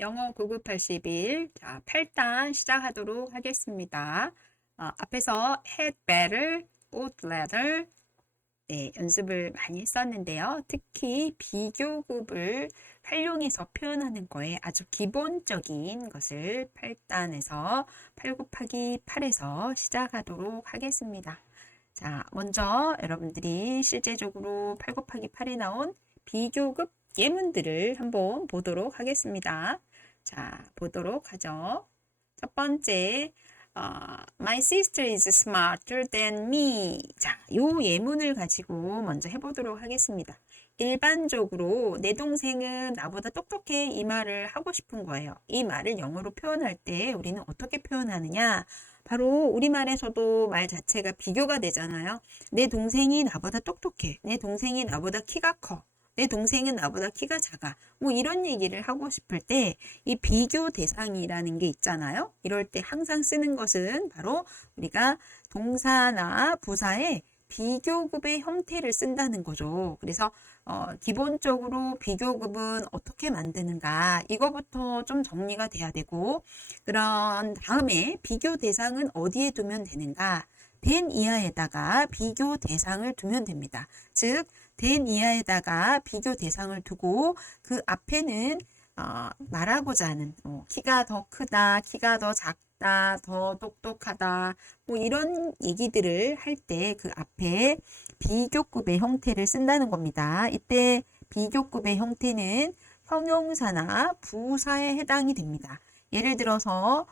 영어 9981. 8단 시작하도록 하겠습니다. 앞에서 had better, would rather, 네, 연습을 많이 했었는데요. 특히 비교급을 활용해서 표현하는 거에 아주 기본적인 것을 8단에서 8 곱하기 8에서 시작하도록 하겠습니다. 자, 먼저 여러분들이 실제적으로 8 곱하기 8에 나온 비교급 예문들을 한번 보도록 하겠습니다. 자, 보도록 하죠. 첫 번째, My sister is smarter than me. 자, 요 예문을 가지고 먼저 해보도록 하겠습니다. 일반적으로 내 동생은 나보다 똑똑해 이 말을 하고 싶은 거예요. 이 말을 영어로 표현할 때 우리는 어떻게 표현하느냐? 바로 우리말에서도 말 자체가 비교가 되잖아요. 내 동생이 나보다 똑똑해. 내 동생이 나보다 키가 커. 내 동생은 나보다 키가 작아. 뭐 이런 얘기를 하고 싶을 때 이 비교 대상이라는 게 있잖아요. 이럴 때 항상 쓰는 것은 바로 우리가 동사나 부사에 비교급의 형태를 쓴다는 거죠. 그래서 기본적으로 비교급은 어떻게 만드는가 이거부터 좀 정리가 돼야 되고, 그런 다음에 비교 대상은 어디에 두면 되는가, 된 이하에다가 비교 대상을 두면 됩니다. 즉, 된 이하에다가 비교 대상을 두고 그 앞에는 말하고자 하는 키가 더 크다, 키가 더 작다, 더 똑똑하다, 뭐 이런 얘기들을 할 때 그 앞에 비교급의 형태를 쓴다는 겁니다. 이때 비교급의 형태는 형용사나 부사에 해당이 됩니다. 예를 들어서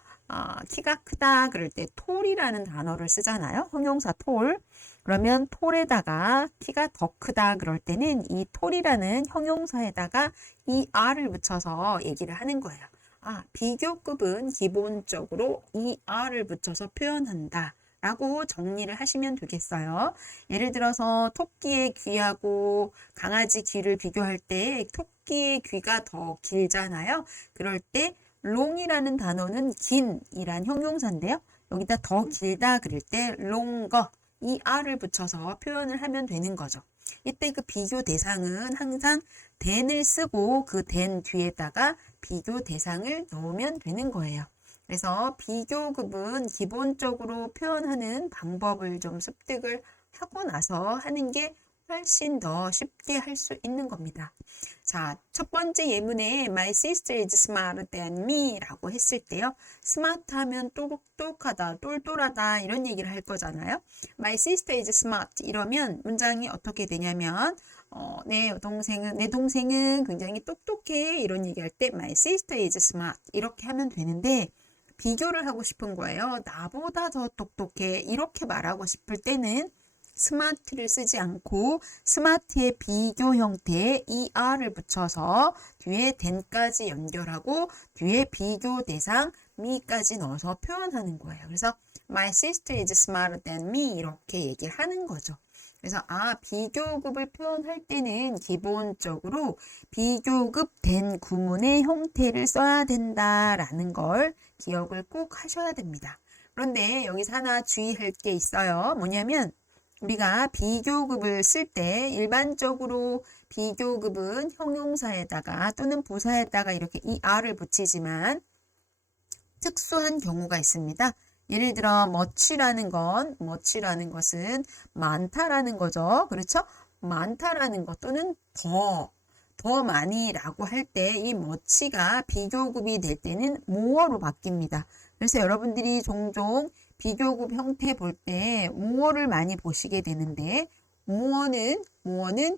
키가 크다 그럴 때 톨이라는 단어를 쓰잖아요. 형용사 톨. 그러면 톨에다가 키가 더 크다 그럴 때는 이 톨이라는 형용사에다가 이 r을 붙여서 얘기를 하는 거예요. 비교급은 기본적으로 이 r을 붙여서 표현한다 라고 정리를 하시면 되겠어요. 예를 들어서 토끼의 귀하고 강아지 귀를 비교할 때 토끼의 귀가 더 길잖아요. 그럴 때 long이라는 단어는 긴이란 형용사인데요. 여기다 더 길다 그럴 때 longer 이 r을 붙여서 표현을 하면 되는 거죠. 이때 그 비교 대상은 항상 than을 쓰고 그 than 뒤에다가 비교 대상을 넣으면 되는 거예요. 그래서 비교급은 기본적으로 표현하는 방법을 좀 습득을 하고 나서 하는 게 훨씬 더 쉽게 할 수 있는 겁니다. 자, 첫 번째 예문에 My sister is smarter than me 라고 했을 때요. 스마트 하면 똑똑하다, 똘똘하다 이런 얘기를 할 거잖아요. My sister is smart 이러면 문장이 어떻게 되냐면 내 동생은 굉장히 똑똑해 이런 얘기할 때 My sister is smart 이렇게 하면 되는데, 비교를 하고 싶은 거예요. 나보다 더 똑똑해 이렇게 말하고 싶을 때는 스마트를 쓰지 않고 스마트의 비교 형태에 er를 붙여서 뒤에 than까지 연결하고 뒤에 비교 대상 me까지 넣어서 표현하는 거예요. 그래서 My sister is smarter than me 이렇게 얘기를 하는 거죠. 그래서 비교급을 표현할 때는 기본적으로 비교급 된 구문의 형태를 써야 된다라는 걸 기억을 꼭 하셔야 됩니다. 그런데 여기서 하나 주의할 게 있어요. 뭐냐면 우리가 비교급을 쓸 때 일반적으로 비교급은 형용사에다가 또는 부사에다가 이렇게 er를 붙이지만 특수한 경우가 있습니다. 예를 들어 much라는 것은 많다라는 거죠. 그렇죠? 많다라는 것 또는 더 많이라고 할 때 이 much가 비교급이 될 때는 more로 바뀝니다. 그래서 여러분들이 종종 비교급 형태 볼 때 more를 많이 보시게 되는데, more는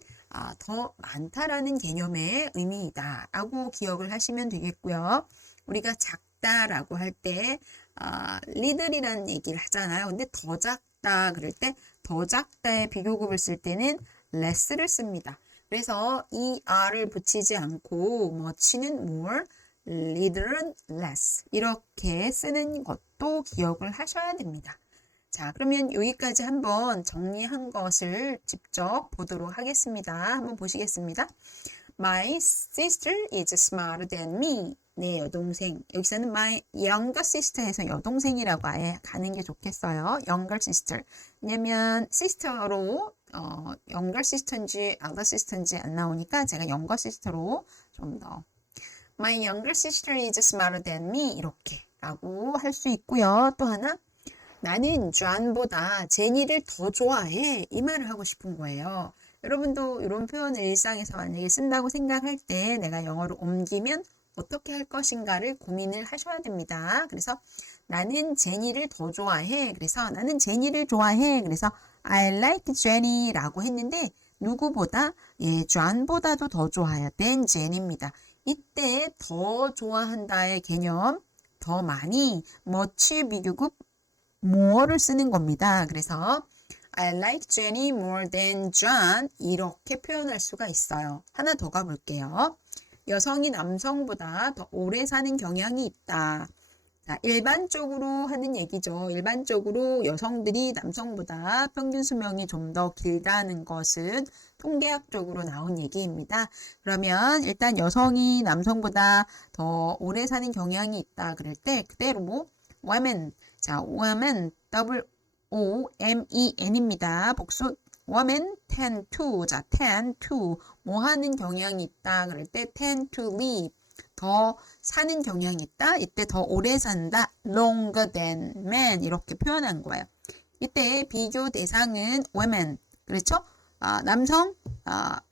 더 많다라는 개념의 의미이다 라고 기억을 하시면 되겠고요. 우리가 작다라고 할 때 little이라는 얘기를 하잖아요. 근데 더 작다 그럴 때 더 작다의 비교급을 쓸 때는 less를 씁니다. 그래서 이 r을 붙이지 않고 much는 more, little은 less 이렇게 쓰는 것도 기억을 하셔야 됩니다. 자, 그러면 여기까지 한번 정리한 것을 직접 보도록 하겠습니다. 한번 보시겠습니다. My sister is smarter than me. 내 여동생. 여기서는 my younger sister 해서 여동생이라고 아예 가는 게 좋겠어요. younger sister. 왜냐면 sister로 younger sister인지 elder sister인지 안 나오니까 제가 younger sister로 좀 더 My younger sister is smarter than me. 이렇게 라고 할 수 있고요. 또 하나, 나는 존보다 제니를 더 좋아해. 이 말을 하고 싶은 거예요. 여러분도 이런 표현을 일상에서 만약에 쓴다고 생각할 때 내가 영어로 옮기면 어떻게 할 것인가를 고민을 하셔야 됩니다. 그래서 나는 제니를 더 좋아해. 그래서 나는 제니를 좋아해. 그래서 I like Jenny라고 했는데 누구보다? 예, 존보다도 더 좋아요. than Jenny입니다. 이때 더 좋아한다의 개념, 더 많이, much 비교급 more를 쓰는 겁니다. 그래서 I like Jenny more than John 이렇게 표현할 수가 있어요. 하나 더 가볼게요. 여성이 남성보다 더 오래 사는 경향이 있다. 자, 일반적으로 하는 얘기죠. 일반적으로 여성들이 남성보다 평균 수명이 좀 더 길다는 것은 통계학적으로 나온 얘기입니다. 그러면 일단 여성이 남성보다 더 오래 사는 경향이 있다 그럴 때 그대로 women, 자, women, W-O-M-E-N입니다. 복수 women tend to, 자, tend to 뭐 하는 경향이 있다 그럴 때 tend to live 더 사는 경향이 있다. 이때 더 오래 산다. longer than men 이렇게 표현한 거예요. 이때 비교 대상은 women. 그렇죠? 남성,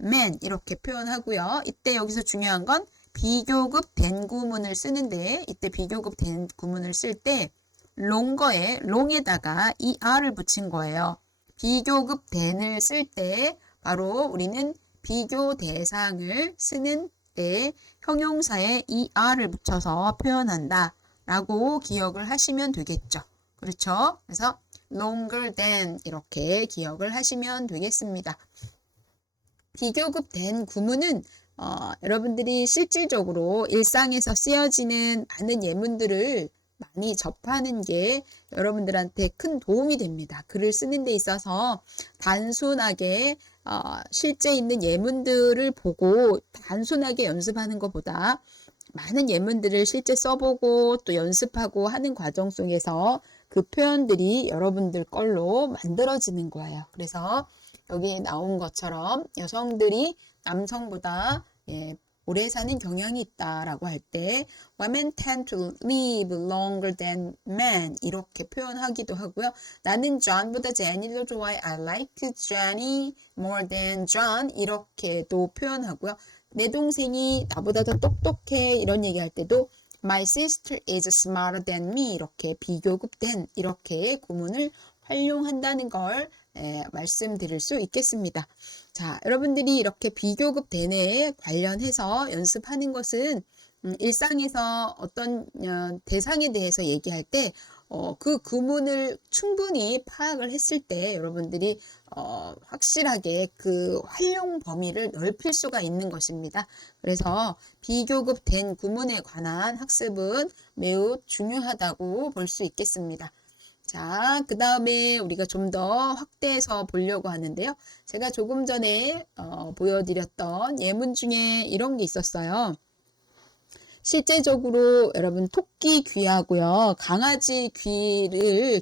men 이렇게 표현하고요. 이때 여기서 중요한 건 비교급 된 구문을 쓰는데 이때 비교급 된 구문을 쓸 때 longer에 long에다가 er을 붙인 거예요. 비교급 then을 쓸 때 바로 우리는 비교 대상을 쓰는 때 형용사에 er를 붙여서 표현한다 라고 기억을 하시면 되겠죠. 그렇죠? 그래서 longer than 이렇게 기억을 하시면 되겠습니다. 비교급 된 구문은 여러분들이 실질적으로 일상에서 쓰여지는 많은 예문들을 많이 접하는 게 여러분들한테 큰 도움이 됩니다. 글을 쓰는 데 있어서 단순하게 실제 있는 예문들을 보고 단순하게 연습하는 것보다 많은 예문들을 실제 써보고 또 연습하고 하는 과정 속에서 그 표현들이 여러분들 걸로 만들어지는 거예요. 그래서 여기 나온 것처럼 여성들이 남성보다 오래 사는 경향이 있다라고 할 때 women tend to live longer than men 이렇게 표현하기도 하고요. 나는 John보다 제니를 좋아해. I like Jenny more than John 이렇게도 표현하고요. 내 동생이 나보다 더 똑똑해 이런 얘기할 때도 My sister is smarter than me 이렇게 비교급된 이렇게 구문을 활용한다는 걸 말씀드릴 수 있겠습니다. 자, 여러분들이 이렇게 비교급 대내에 관련해서 연습하는 것은 일상에서 어떤 대상에 대해서 얘기할 때 그 구문을 충분히 파악을 했을 때 여러분들이 확실하게 그 활용 범위를 넓힐 수가 있는 것입니다. 그래서 비교급 된 구문에 관한 학습은 매우 중요하다고 볼 수 있겠습니다. 자, 그 다음에 우리가 좀 더 확대해서 보려고 하는데요. 제가 조금 전에 보여드렸던 예문 중에 이런 게 있었어요. 실제적으로 여러분 토끼 귀하고요. 강아지 귀의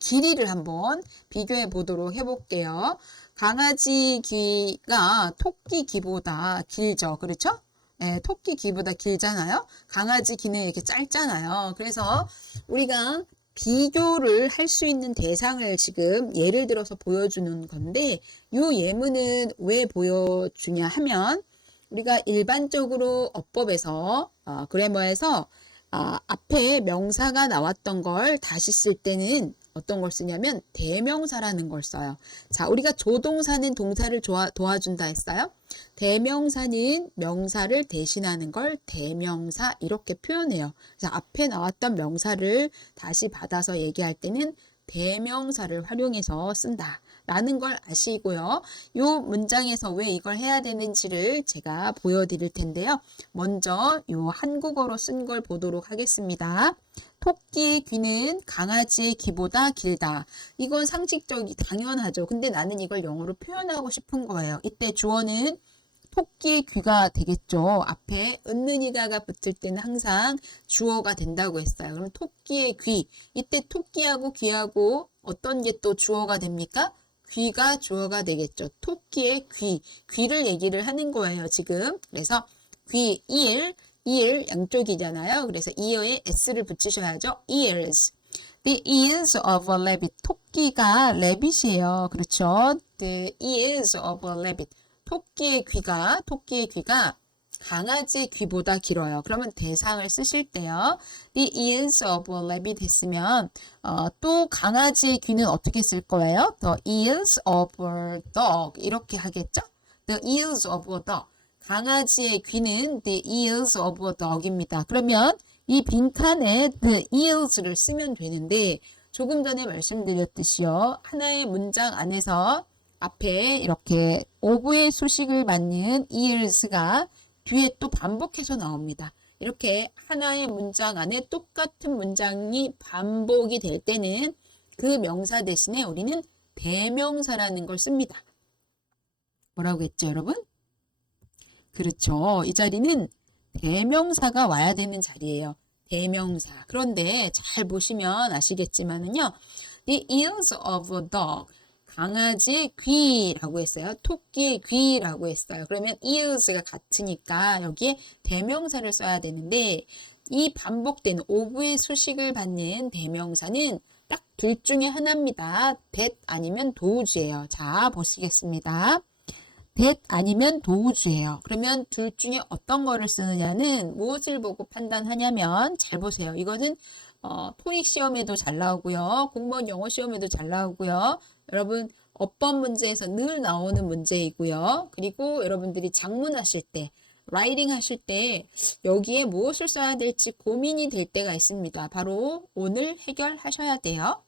길이를 한번 비교해 보도록 해볼게요. 강아지 귀가 토끼 귀보다 길죠. 그렇죠? 네, 토끼 귀보다 길잖아요. 강아지 귀는 이렇게 짧잖아요. 그래서 우리가 비교를 할 수 있는 대상을 지금 예를 들어서 보여주는 건데 이 예문은 왜 보여주냐 하면 우리가 일반적으로 어법에서 그래머에서 앞에 명사가 나왔던 걸 다시 쓸 때는 어떤 걸 쓰냐면 대명사라는 걸 써요. 자, 우리가 조동사는 동사를 도와준다 했어요. 대명사는 명사를 대신하는 걸 대명사 이렇게 표현해요. 그래서 앞에 나왔던 명사를 다시 받아서 얘기할 때는 대명사를 활용해서 쓴다. 라는 걸 아시고요. 이 문장에서 왜 이걸 해야 되는지를 제가 보여드릴 텐데요. 먼저 이 한국어로 쓴 걸 보도록 하겠습니다. 토끼의 귀는 강아지의 귀보다 길다. 이건 상식적이 당연하죠. 근데 나는 이걸 영어로 표현하고 싶은 거예요. 이때 주어는 토끼의 귀가 되겠죠. 앞에 은는이가가 붙을 때는 항상 주어가 된다고 했어요. 그럼 토끼의 귀. 이때 토끼하고 귀하고 어떤 게 또 주어가 됩니까? 귀가 주어가 되겠죠. 토끼의 귀. 귀를 얘기를 하는 거예요, 지금. 그래서 귀 1, ear 양쪽이잖아요. 그래서 ear에 s를 붙이셔야죠. ears. The ears of a rabbit. 토끼가 rabbit이에요. 그렇죠? The ears of a rabbit. 토끼의 귀가 강아지의 귀보다 길어요. 그러면 대상을 쓰실 때요. The ears of a rabbit 했으면 또 강아지의 귀는 어떻게 쓸 거예요? The ears of a dog 이렇게 하겠죠? The ears of a dog. 강아지의 귀는 the ears of a dog입니다. 그러면 이 빈칸에 the ears를 쓰면 되는데 조금 전에 말씀드렸듯이요. 하나의 문장 안에서 앞에 이렇게 of의 수식을 맞는 ears가 뒤에 또 반복해서 나옵니다. 이렇게 하나의 문장 안에 똑같은 문장이 반복이 될 때는 그 명사 대신에 우리는 대명사라는 걸 씁니다. 뭐라고 했죠, 여러분? 그렇죠. 이 자리는 대명사가 와야 되는 자리예요. 대명사. 그런데 잘 보시면 아시겠지만은요. The ears of a dog. 강아지의 귀라고 했어요. 토끼의 귀라고 했어요. 그러면 ears가 같으니까 여기에 대명사를 써야 되는데 이 반복된 of의 수식을 받는 대명사는 딱 둘 중에 하나입니다. that 아니면 도우주예요. 자, 보시겠습니다. that 아니면 도우주예요. 그러면 둘 중에 어떤 거를 쓰느냐는 무엇을 보고 판단하냐면 잘 보세요. 이거는 토익 시험에도 잘 나오고요. 공무원 영어 시험에도 잘 나오고요. 여러분 어법 문제에서 늘 나오는 문제이고요. 그리고 여러분들이 작문하실 때, 라이팅 하실 때 여기에 무엇을 써야 될지 고민이 될 때가 있습니다. 바로 오늘 해결하셔야 돼요.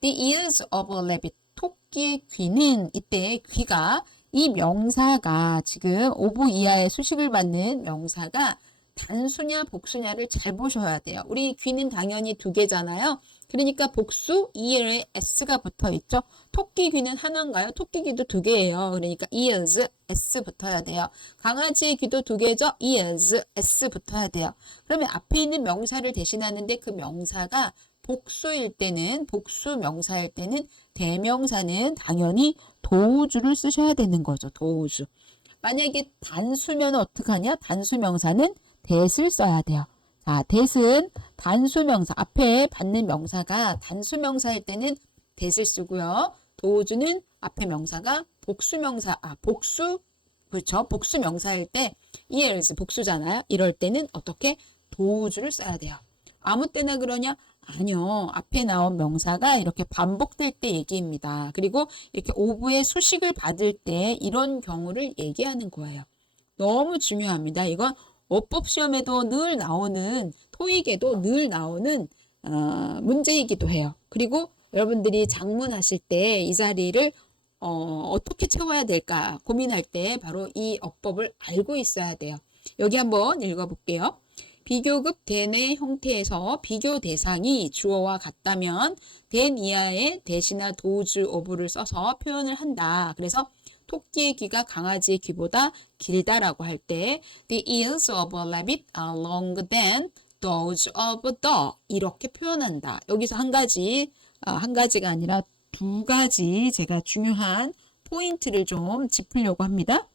The ears of a rabbit. 토끼의 귀는 이때 귀가 이 명사가 지금 of 이하의 수식을 받는 명사가 단수냐 복수냐를 잘 보셔야 돼요. 우리 귀는 당연히 두 개잖아요. 그러니까 복수 ear에 s가 붙어 있죠. 토끼 귀는 하나인가요? 토끼 귀도 두 개예요. 그러니까 ears s 붙어야 돼요. 강아지의 귀도 두 개죠. ears s 붙어야 돼요. 그러면 앞에 있는 명사를 대신하는데 그 명사가 복수일 때는 복수 명사일 때는 대명사는 당연히 도우주를 쓰셔야 되는 거죠. 도우주. 만약에 단수면 어떡하냐? 단수 명사는 that을 써야 돼요. 자, that은 단수명사, 앞에 받는 명사가 단수명사일 때는 that을 쓰고요. 도우주는 앞에 명사가 복수명사, 복수, 그렇죠. 복수명사일 때, ears, 복수잖아요. 이럴 때는 어떻게? 도우주를 써야 돼요. 아무 때나 그러냐? 아니요. 앞에 나온 명사가 이렇게 반복될 때 얘기입니다. 그리고 이렇게 of의 수식을 받을 때 이런 경우를 얘기하는 거예요. 너무 중요합니다. 이건 어법 시험에도 늘 나오는, 토익에도 늘 나오는 문제이기도 해요. 그리고 여러분들이 작문하실 때 이 자리를 어떻게 채워야 될까 고민할 때 바로 이 어법을 알고 있어야 돼요. 여기 한번 읽어볼게요. 비교급 then의 형태에서 비교 대상이 주어와 같다면 then 이하의 that이나 도우주 of를 써서 표현을 한다. 그래서 토끼의 귀가 강아지의 귀보다 길다라고 할 때 The ears of a rabbit are longer than those of a dog 이렇게 표현한다. 여기서 한 가지가 아니라 두 가지 제가 중요한 포인트를 좀 짚으려고 합니다.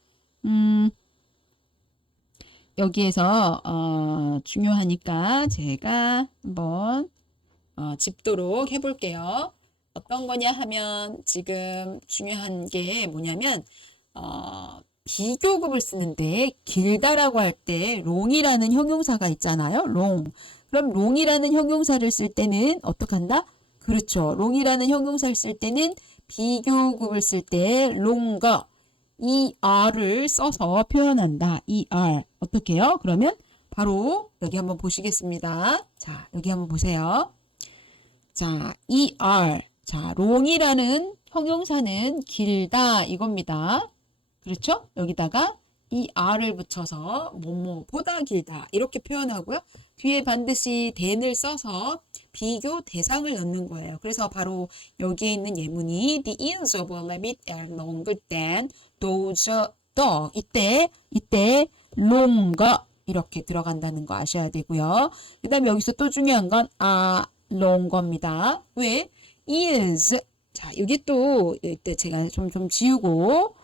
여기에서 중요하니까 제가 한번 짚도록 해볼게요. 어떤 거냐 하면 지금 중요한 게 뭐냐면 비교급을 쓰는데 길다라고 할 때 long이라는 형용사가 있잖아요. long. 그럼 long이라는 형용사를 쓸 때는 어떻게 한다? 그렇죠. long이라는 형용사를 쓸 때는 비교급을 쓸 때 longer er를 써서 표현한다. er. 어떻게 해요? 그러면 바로 여기 한번 보시겠습니다. 자, 여기 한번 보세요. 자, er. 자, long이라는 형용사는 길다 이겁니다. 그렇죠? 여기다가 이 r을 붙여서 뭐뭐보다 길다 이렇게 표현하고요. 뒤에 반드시 then을 써서 비교 대상을 넣는 거예요. 그래서 바로 여기에 있는 예문이 The ears of a rabbit are longer than those dog. 이때 longer 이렇게 들어간다는 거 아셔야 되고요. 그 다음에 여기서 또 중요한 건 longer입니다. 왜? ears. 자, 여기 또 이때 제가 좀 지우고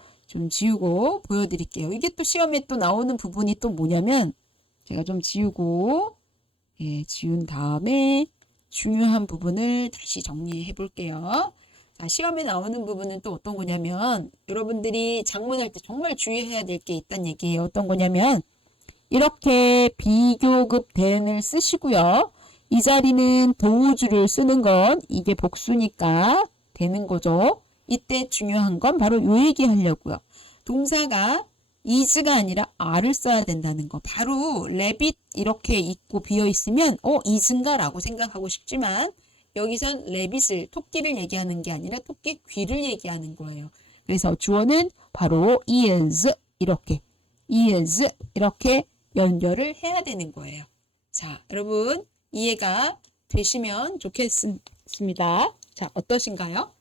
보여드릴게요. 이게 또 시험에 또 나오는 부분이 또 뭐냐면 제가 좀 지우고, 예, 지운 다음에 중요한 부분을 다시 정리해 볼게요. 자, 시험에 나오는 부분은 또 어떤 거냐면, 여러분들이 작문할 때 정말 주의해야 될 게 있다는 얘기예요. 어떤 거냐면, 이렇게 비교급 then을 쓰시고요. 이 자리는 도우주를 쓰는 건 이게 복수니까 되는 거죠. 이때 중요한 건 바로 요 얘기 하려고요. 동사가 is가 아니라 are를 써야 된다는 거. 바로 rabbit 이렇게 있고 비어 있으면 is인가 라고 생각하고 싶지만 여기선 rabbit을 토끼를 얘기하는 게 아니라 토끼 귀를 얘기하는 거예요. 그래서 주어는 바로 is 이렇게 연결을 해야 되는 거예요. 자, 여러분 이해가 되시면 좋겠습니다. 자, 어떠신가요?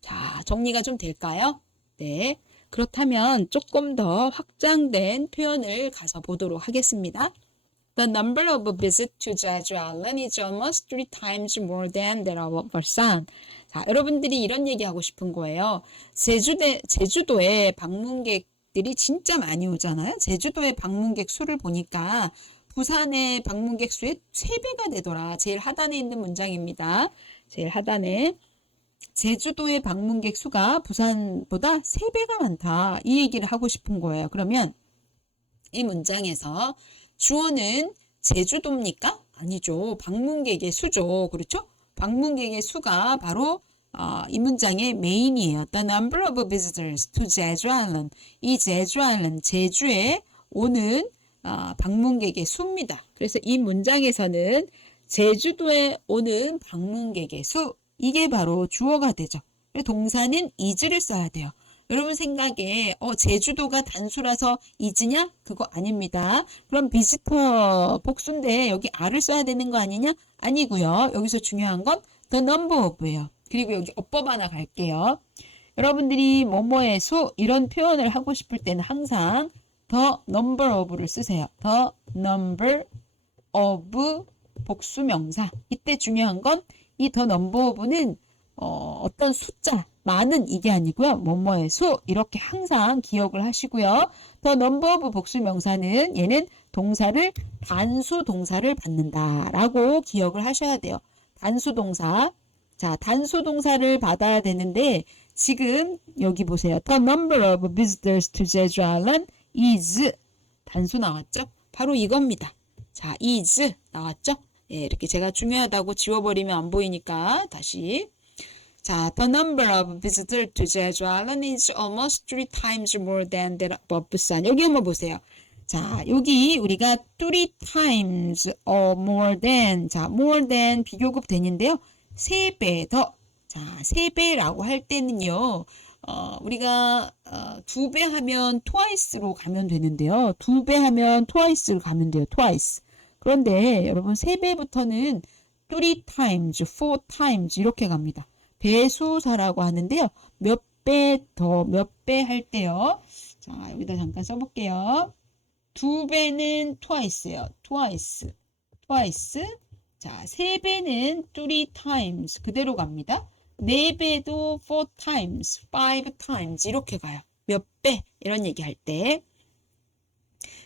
자, 정리가 좀 될까요? 네. 그렇다면 조금 더 확장된 표현을 가서 보도록 하겠습니다. The number of visits to Jeju Island is almost 3 times more than that of Busan. 자, 여러분들이 이런 얘기하고 싶은 거예요. 제주도에 방문객들이 진짜 많이 오잖아요. 제주도의 방문객 수를 보니까 부산의 방문객 수의 3배가 되더라. 제일 하단에 있는 문장입니다. 제일 하단에 제주도의 방문객 수가 부산보다 3배가 많다. 이 얘기를 하고 싶은 거예요. 그러면 이 문장에서 주어는 제주도입니까? 아니죠. 방문객의 수죠. 그렇죠? 방문객의 수가 바로 이 문장의 메인이에요. The number of visitors to Jeju Island. 이 제주 아일랜드, 제주에 오는 방문객의 수입니다. 그래서 이 문장에서는 제주도에 오는 방문객의 수, 이게 바로 주어가 되죠. 동사는 is를 써야 돼요. 여러분 생각에 제주도가 단수라서 is냐? 그거 아닙니다. 그럼 비지터 복수인데 여기 a를 써야 되는 거 아니냐? 아니고요. 여기서 중요한 건 the number of예요. 그리고 여기 어법 하나 갈게요. 여러분들이 뭐뭐의 수 이런 표현을 하고 싶을 때는 항상 the number of를 쓰세요. the number of 복수명사. 이때 중요한 건 이 the number of는 어떤 숫자, 많은 이게 아니고요. 뭐뭐의 수 이렇게 항상 기억을 하시고요. the number of 복수명사는 얘는 동사를 단수 동사를 받는다라고 기억을 하셔야 돼요. 단수 동사. 자, 단수 동사를 받아야 되는데 지금 여기 보세요. The number of visitors to Jeju Island is 단수 나왔죠? 바로 이겁니다. 자, is 나왔죠? 예, 이렇게 제가 중요하다고 지워버리면 안 보이니까 다시. 자, the number of visitors to Jeju Island is almost 3 times more than that of Busan. 여기 한번 보세요. 자, 여기 우리가 3 times more than, 자, more than 비교급 then인데요. 3배 더. 자, 3배라고 할 때는요. 우리가 2배 하면 twice로 가면 되는데요. 2배 하면 twice로 가면 돼요. twice. 그런데 여러분 3배부터는 3 times, 4 times 이렇게 갑니다. 배수사라고 하는데요. 몇 배 더, 몇 배 할 때요. 자, 여기다 잠깐 써볼게요. 2배는 twice예요. twice. 자, 3배는 3 times. 그대로 갑니다. 4배도 4 times, 5 times 이렇게 가요. 몇 배 이런 얘기 할 때.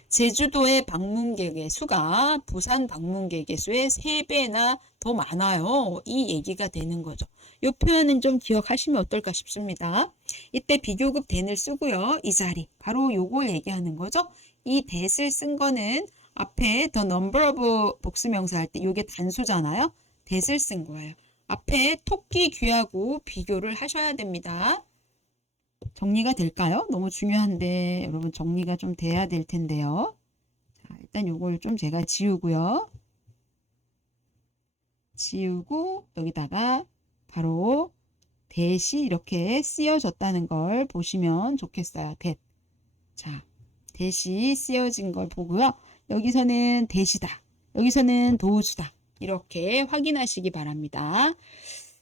제주도의 방문객의 수가 부산 방문객의 수의 3배나 더 많아요. 이 얘기가 되는 거죠. 이 표현은 좀 기억하시면 어떨까 싶습니다. 이때 비교급 then을 쓰고요. 이 자리 바로 요걸 얘기하는 거죠. 이 that을 쓴 거는 앞에 the number of 복수명사 할 때 요게 단수잖아요. that을 쓴 거예요. 앞에 토끼 귀하고 비교를 하셔야 됩니다. 정리가 될까요? 너무 중요한데 여러분 정리가 좀 돼야 될 텐데요. 자, 일단 요걸 좀 제가 지우고요. 지우고 여기다가 바로 that이 이렇게 쓰여졌다는 걸 보시면 좋겠어요. that. 자, that이 쓰여진 걸 보고요. 여기서는 that이다. 여기서는 도우주다. 이렇게 확인하시기 바랍니다.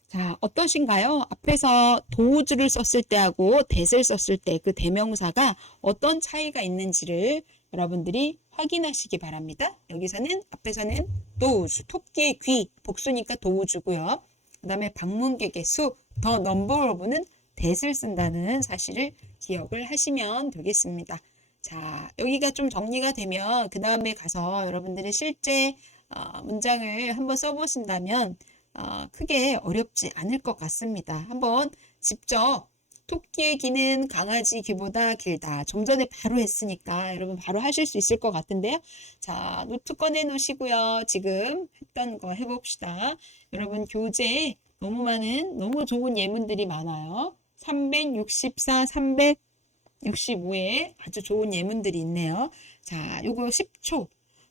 자, 어떠신가요? 앞에서 도우주를 썼을 때하고 that을 썼을 때 그 대명사가 어떤 차이가 있는지를 여러분들이 확인하시기 바랍니다. 여기서는 앞에서는 도우주, 토끼의 귀, 복수니까 도우주고요. 그 다음에 방문객의 수, 더 넘버 오브는 that을 쓴다는 사실을 기억을 하시면 되겠습니다. 자, 여기가 좀 정리가 되면 그 다음에 가서 여러분들이 실제 문장을 한번 써보신다면 크게 어렵지 않을 것 같습니다. 한번 직접 토끼의 귀는 강아지 귀보다 길다. 좀 전에 바로 했으니까 여러분 바로 하실 수 있을 것 같은데요. 자, 노트 꺼내 놓으시고요. 지금 했던 거 해봅시다. 여러분 교재에 너무 좋은 예문들이 많아요. 364, 365에 아주 좋은 예문들이 있네요. 자, 요거 10초.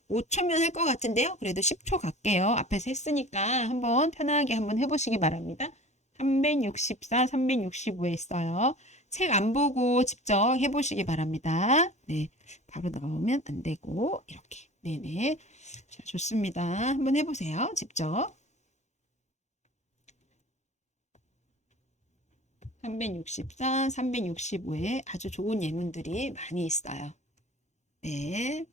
5초면 할 것 같은데요. 그래도 10초 갈게요. 앞에서 했으니까 한번 편하게 한번 해보시기 바랍니다. 364, 365에 있어요. 책 안 보고 직접 해보시기 바랍니다. 네, 바로 나오면 안 되고 이렇게. 네네. 자, 좋습니다. 한번 해보세요. 직접. 364, 365에 아주 좋은 예문들이 많이 있어요. 네.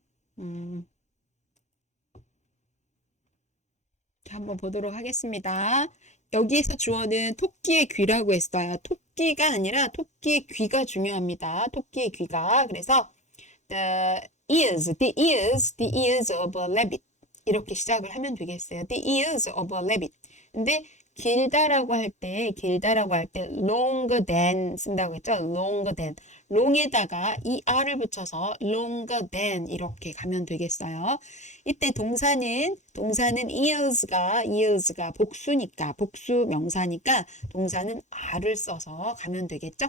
한번 보도록 하겠습니다. 여기에서 주어는 토끼의 귀라고 했어요. 토끼가 아니라 토끼의 귀가 중요합니다. 토끼의 귀가. 그래서 the ears of a rabbit 이렇게 시작을 하면 되겠어요. The ears of a rabbit. 근데 길다라고 할 때 longer than 쓴다고 했죠. longer than. long에다가 er을 붙여서 longer than 이렇게 가면 되겠어요. 이때 동사는 ears가 복수니까 복수 명사니까 동사는 are를 써서 가면 되겠죠.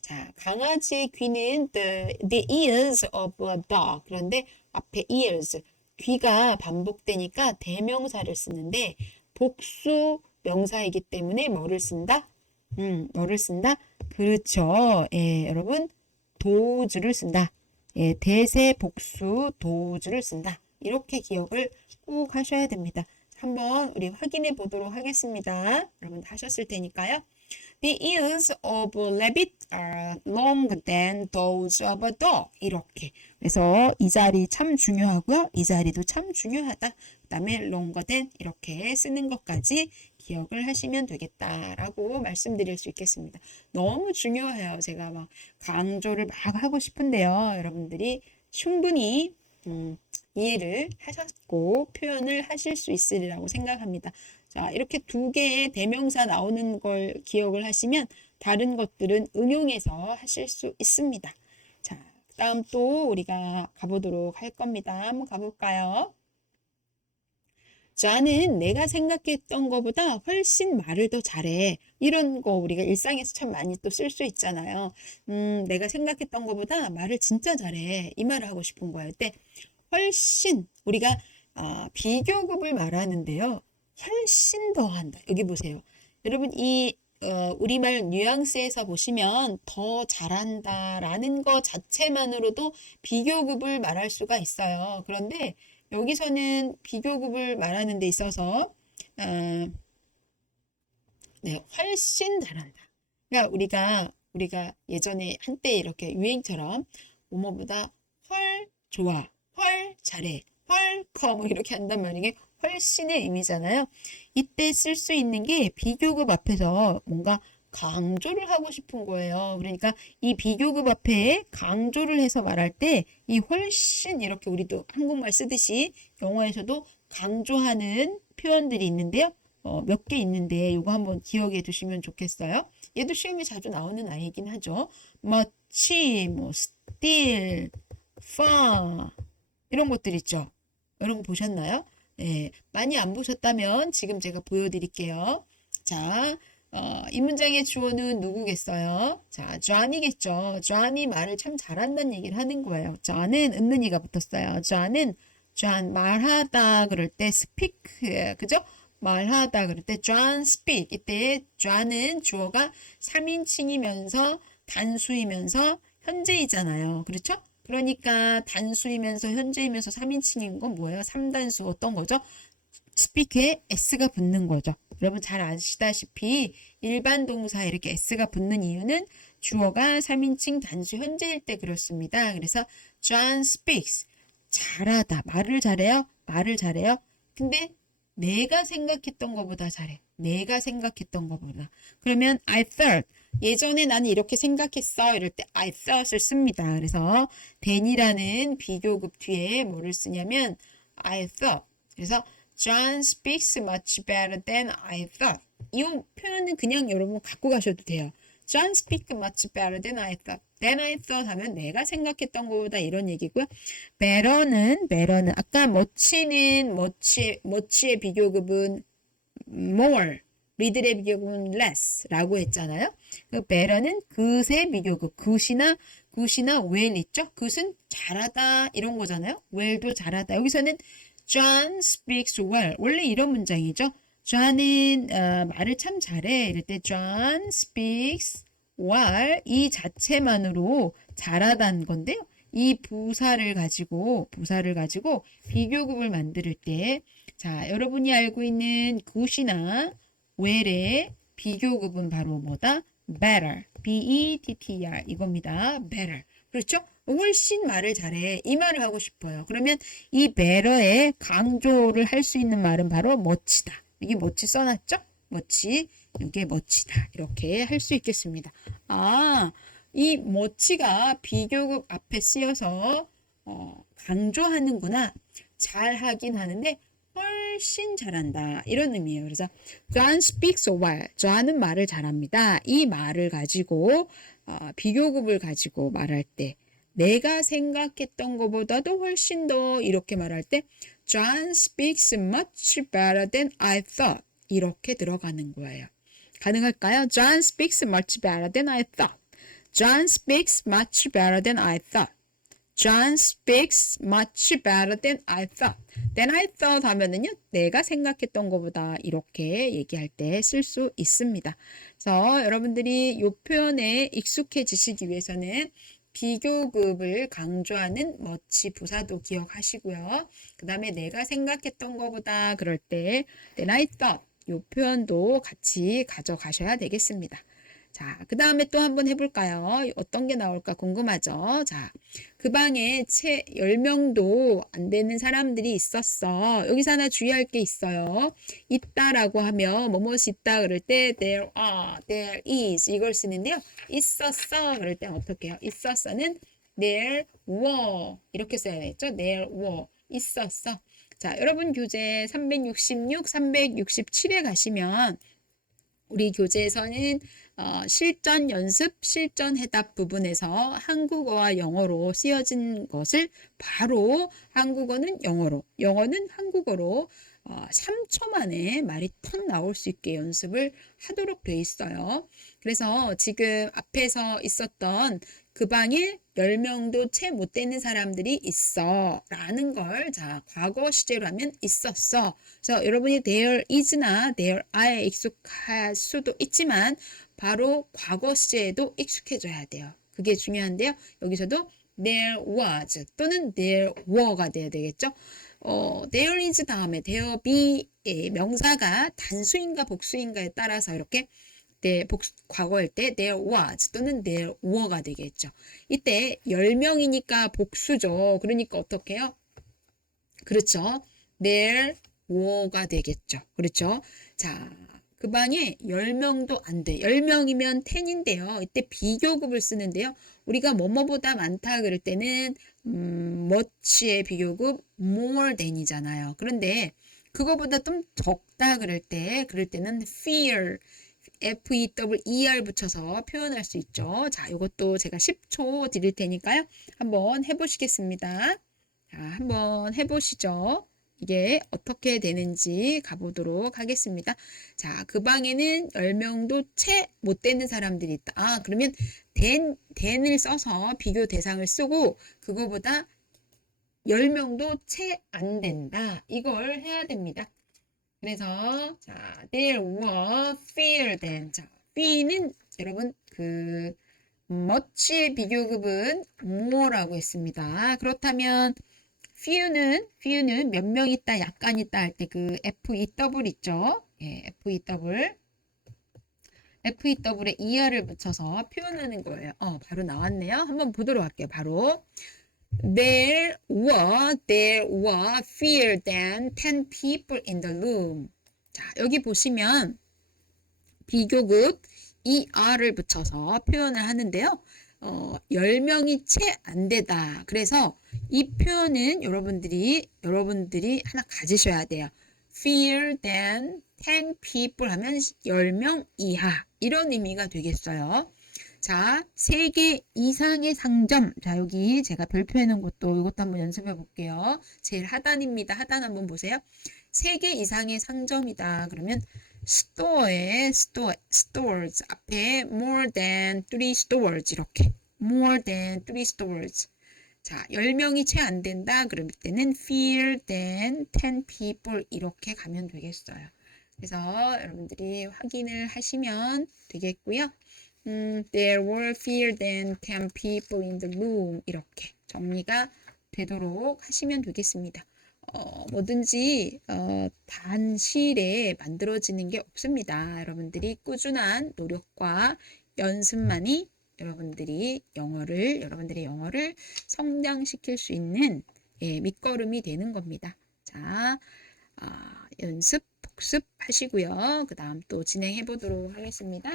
자, 강아지의 귀는 the ears of a dog. 그런데 앞에 ears 귀가 반복되니까 대명사를 쓰는데 복수 명사이기 때문에 뭐를 쓴다? 뭐를 쓴다? 그렇죠. 예, 여러분 does를 쓴다. 예, 대세 복수 does를 쓴다. 이렇게 기억을 꼭 하셔야 됩니다. 한번 우리 확인해 보도록 하겠습니다. 여러분 하셨을 테니까요. The ears of a rabbit are longer than those of a dog. 이렇게. 그래서 이 자리 참 중요하고요. 이 자리도 참 중요하다. 그 다음에 longer than 이렇게 쓰는 것까지 기억을 하시면 되겠다라고 말씀드릴 수 있겠습니다. 너무 중요해요. 제가 막 강조를 막 하고 싶은데요. 여러분들이 충분히 이해를 하셨고 표현을 하실 수 있으리라고 생각합니다. 자, 이렇게 두 개의 대명사 나오는 걸 기억을 하시면 다른 것들은 응용해서 하실 수 있습니다. 자, 다음 또 우리가 가보도록 할 겁니다. 한번 가볼까요? 자는 내가 생각했던 것보다 훨씬 말을 더 잘해. 이런 거 우리가 일상에서 참 많이 또 쓸 수 있잖아요. 내가 생각했던 것보다 말을 진짜 잘해. 이 말을 하고 싶은 거예요. 때 훨씬 우리가 비교급을 말하는데요. 훨씬 더 한다. 여기 보세요. 여러분 이 우리말 뉘앙스에서 보시면 더 잘한다라는 것 자체만으로도 비교급을 말할 수가 있어요. 그런데 여기서는 비교급을 말하는 데 있어서 네, 훨씬 잘한다. 그러니까 우리가 예전에 한때 이렇게 유행처럼 뭐뭐보다 헐 좋아, 헐 잘해, 헐 커 뭐 이렇게 한단 말이에요. 훨씬의 의미잖아요. 이때 쓸 수 있는 게 비교급 앞에서 뭔가 강조를 하고 싶은 거예요. 그러니까 이 비교급 앞에 강조를 해서 말할 때 이 훨씬 이렇게 우리도 한국말 쓰듯이 영어에서도 강조하는 표현들이 있는데요. 몇 개 있는데 이거 한번 기억해 두시면 좋겠어요. 얘도 시험에 자주 나오는 아이긴 하죠. much, 뭐 still, far 이런 것들 있죠. 이런 거 보셨나요? 네, 많이 안 보셨다면 지금 제가 보여드릴게요. 자, 이 문장의 주어는 누구겠어요? 자, John이겠죠. John이 말을 참 잘한다는 얘기를 하는 거예요. John은 은는이가 붙었어요. John 말하다 그럴 때 speak, 그죠? 말하다 그럴 때 John speak. 이때 John은 주어가 3인칭이면서 단수이면서 현재이잖아요. 그렇죠? 그러니까 단수이면서 현재이면서 3인칭인 건 뭐예요? 3단수 어떤 거죠? speak에 s가 붙는 거죠. 여러분 잘 아시다시피 일반 동사에 이렇게 s가 붙는 이유는 주어가 3인칭 단수 현재일 때 그렇습니다. 그래서 John speaks. 잘하다. 말을 잘해요? 말을 잘해요? 근데 내가 생각했던 것보다 잘해. 내가 생각했던 것보다. 그러면 I thought 예전에 나는 이렇게 생각했어. 이럴 때 I thought을 씁니다. 그래서 than이라는 비교급 뒤에 뭐를 쓰냐면 I thought. 그래서 John speaks much better than I thought. 이 표현은 그냥 여러분 갖고 가셔도 돼요. John speaks much better than I thought. Than I thought 하면 내가 생각했던 것보다 이런 얘기고요. better는 아까 much의 비교급은 more, 리들의 비교급은 less라고 했잖아요. 그 better는 그의 비교급, good이나 well 있죠? good은 잘하다 이런 거잖아요. well도 잘하다. 여기서는 John speaks well. 원래 이런 문장이죠. John은 말을 참 잘해. 이럴 때 John speaks well 이 자체만으로 잘하다는 건데요. 이 부사를 가지고 비교급을 만들 때 자, 여러분이 알고 있는 good이나 well의 비교급은 바로 뭐다? better. B-E-T-T-E-R 이겁니다. better. 그렇죠? 훨씬 말을 잘해. 이 말을 하고 싶어요. 그러면 이 better에 강조를 할 수 있는 말은 바로 much다. 여기 much 써놨죠? much. 이게 much다. 이렇게 할 수 있겠습니다. 아, 이 much가 비교급 앞에 쓰여서 강조하는구나. 잘하긴 하는데 훨씬 잘한다. 이런 의미예요. 그래서 John speaks well. John은 말을 잘합니다. 이 말을 가지고 비교급을 가지고 말할 때 내가 생각했던 것보다도 훨씬 더 이렇게 말할 때 John speaks much better than I thought. 이렇게 들어가는 거예요. 가능할까요? John speaks much better than I thought. John speaks much better than I thought. John speaks much better than I thought. Than I thought 하면은요, 내가 생각했던 것보다 이렇게 얘기할 때 쓸 수 있습니다. 그래서 여러분들이 이 표현에 익숙해지시기 위해서는 비교급을 강조하는 much 부사도 기억하시고요. 그 다음에 내가 생각했던 것보다 그럴 때 than I thought 이 표현도 같이 가져가셔야 되겠습니다. 자, 그 다음에 또 한번 해볼까요? 어떤 게 나올까 궁금하죠? 자, 그 방에 채 10명도 안 되는 사람들이 있었어. 여기서 하나 주의할 게 있어요. 있다라고 하면 뭐뭇이 있다 그럴 때 there are, there is 이걸 쓰는데요. 있었어 그럴 때 어떻게 해요? 있었어는 there were 이렇게 써야겠죠? there were 있었어. 자, 여러분 교재 366, 367에 가시면 우리 교재에서는 실전 연습, 실전 해답 부분에서 한국어와 영어로 쓰여진 것을 바로 한국어는 영어로, 영어는 한국어로 3초 만에 말이 탁 나올 수 있게 연습을 하도록 돼 있어요. 그래서 지금 앞에서 있었던 그 방에 10명도 채 못 되는 사람들이 있어 라는 걸 자 과거 시제로 하면 있었어. 그래서 여러분이 there is나 there are에 익숙할 수도 있지만 바로 과거 시제에도 익숙해져야 돼요. 그게 중요한데요. 여기서도 there was 또는 there were가 돼야 되겠죠. there is 다음에 there be의 명사가 단수인가 복수인가에 따라서 이렇게 과거일 때 there was 또는 there were가 되겠죠. 이때 10명이니까 복수죠. 그러니까 어떻게 해요? 그렇죠. there were가 되겠죠. 그렇죠. 자, 그 방에 10명도 안 돼. 10명이면 10인데요. 이때 비교급을 쓰는데요. 우리가 뭐뭐보다 많다 그럴 때는 much의 비교급 more than이잖아요. 그런데 그거보다 좀 적다 그럴 때는 fear FEWER 붙여서 표현할 수 있죠. 자, 이것도 제가 10초 드릴 테니까요. 한번 해보시겠습니다. 자, 한번 해보시죠. 이게 어떻게 되는지 가보도록 하겠습니다. 자, 그 방에는 10명도 채 못 되는 사람들이 있다. 아, 그러면 than을 써서 비교 대상을 쓰고 그거보다 10명도 채 안 된다. 이걸 해야 됩니다. 그래서 자, there were fewer than. 자, fe는 여러분 그 much의 비교급은 more라고 했습니다. 그렇다면 few는 몇 명 있다, 약간 있다 할 때 그 FEW 있죠? 예, FEW에 ER을 붙여서 표현하는 거예요. 바로 나왔네요. 한번 보도록 할게요. 바로 There were fewer than 10 people in the room. 자, 여기 보시면 비교급 er를 붙여서 표현을 하는데요. 10명이 채 안 되다. 그래서 이 표현은 여러분들이 하나 가지셔야 돼요. fewer than 10 people 하면 10명 이하 이런 의미가 되겠어요. 자, 3개 이상의 상점. 자, 여기 제가 별표해 놓은 이것도 한번 연습해 볼게요. 제일 하단입니다. 하단 한번 보세요. 3개 이상의 상점이다. 그러면 스토어에 stores 앞에 more than 3 stores 이렇게 more than 3 stores. 자, 10명이 채 안 된다. 그럴 때는 fewer than 10 people 이렇게 가면 되겠어요. 그래서 여러분들이 확인을 하시면 되겠고요. There were fewer than 10 people in the room 이렇게 정리가 되도록 하시면 되겠습니다. 뭐든지 단시일에 만들어지는 게 없습니다. 여러분들이 꾸준한 노력과 연습만이 여러분들의 영어를 성장시킬 수 있는 밑거름이 되는 겁니다. 자, 연습, 복습 하시고요. 그 다음 또 진행해 보도록 하겠습니다.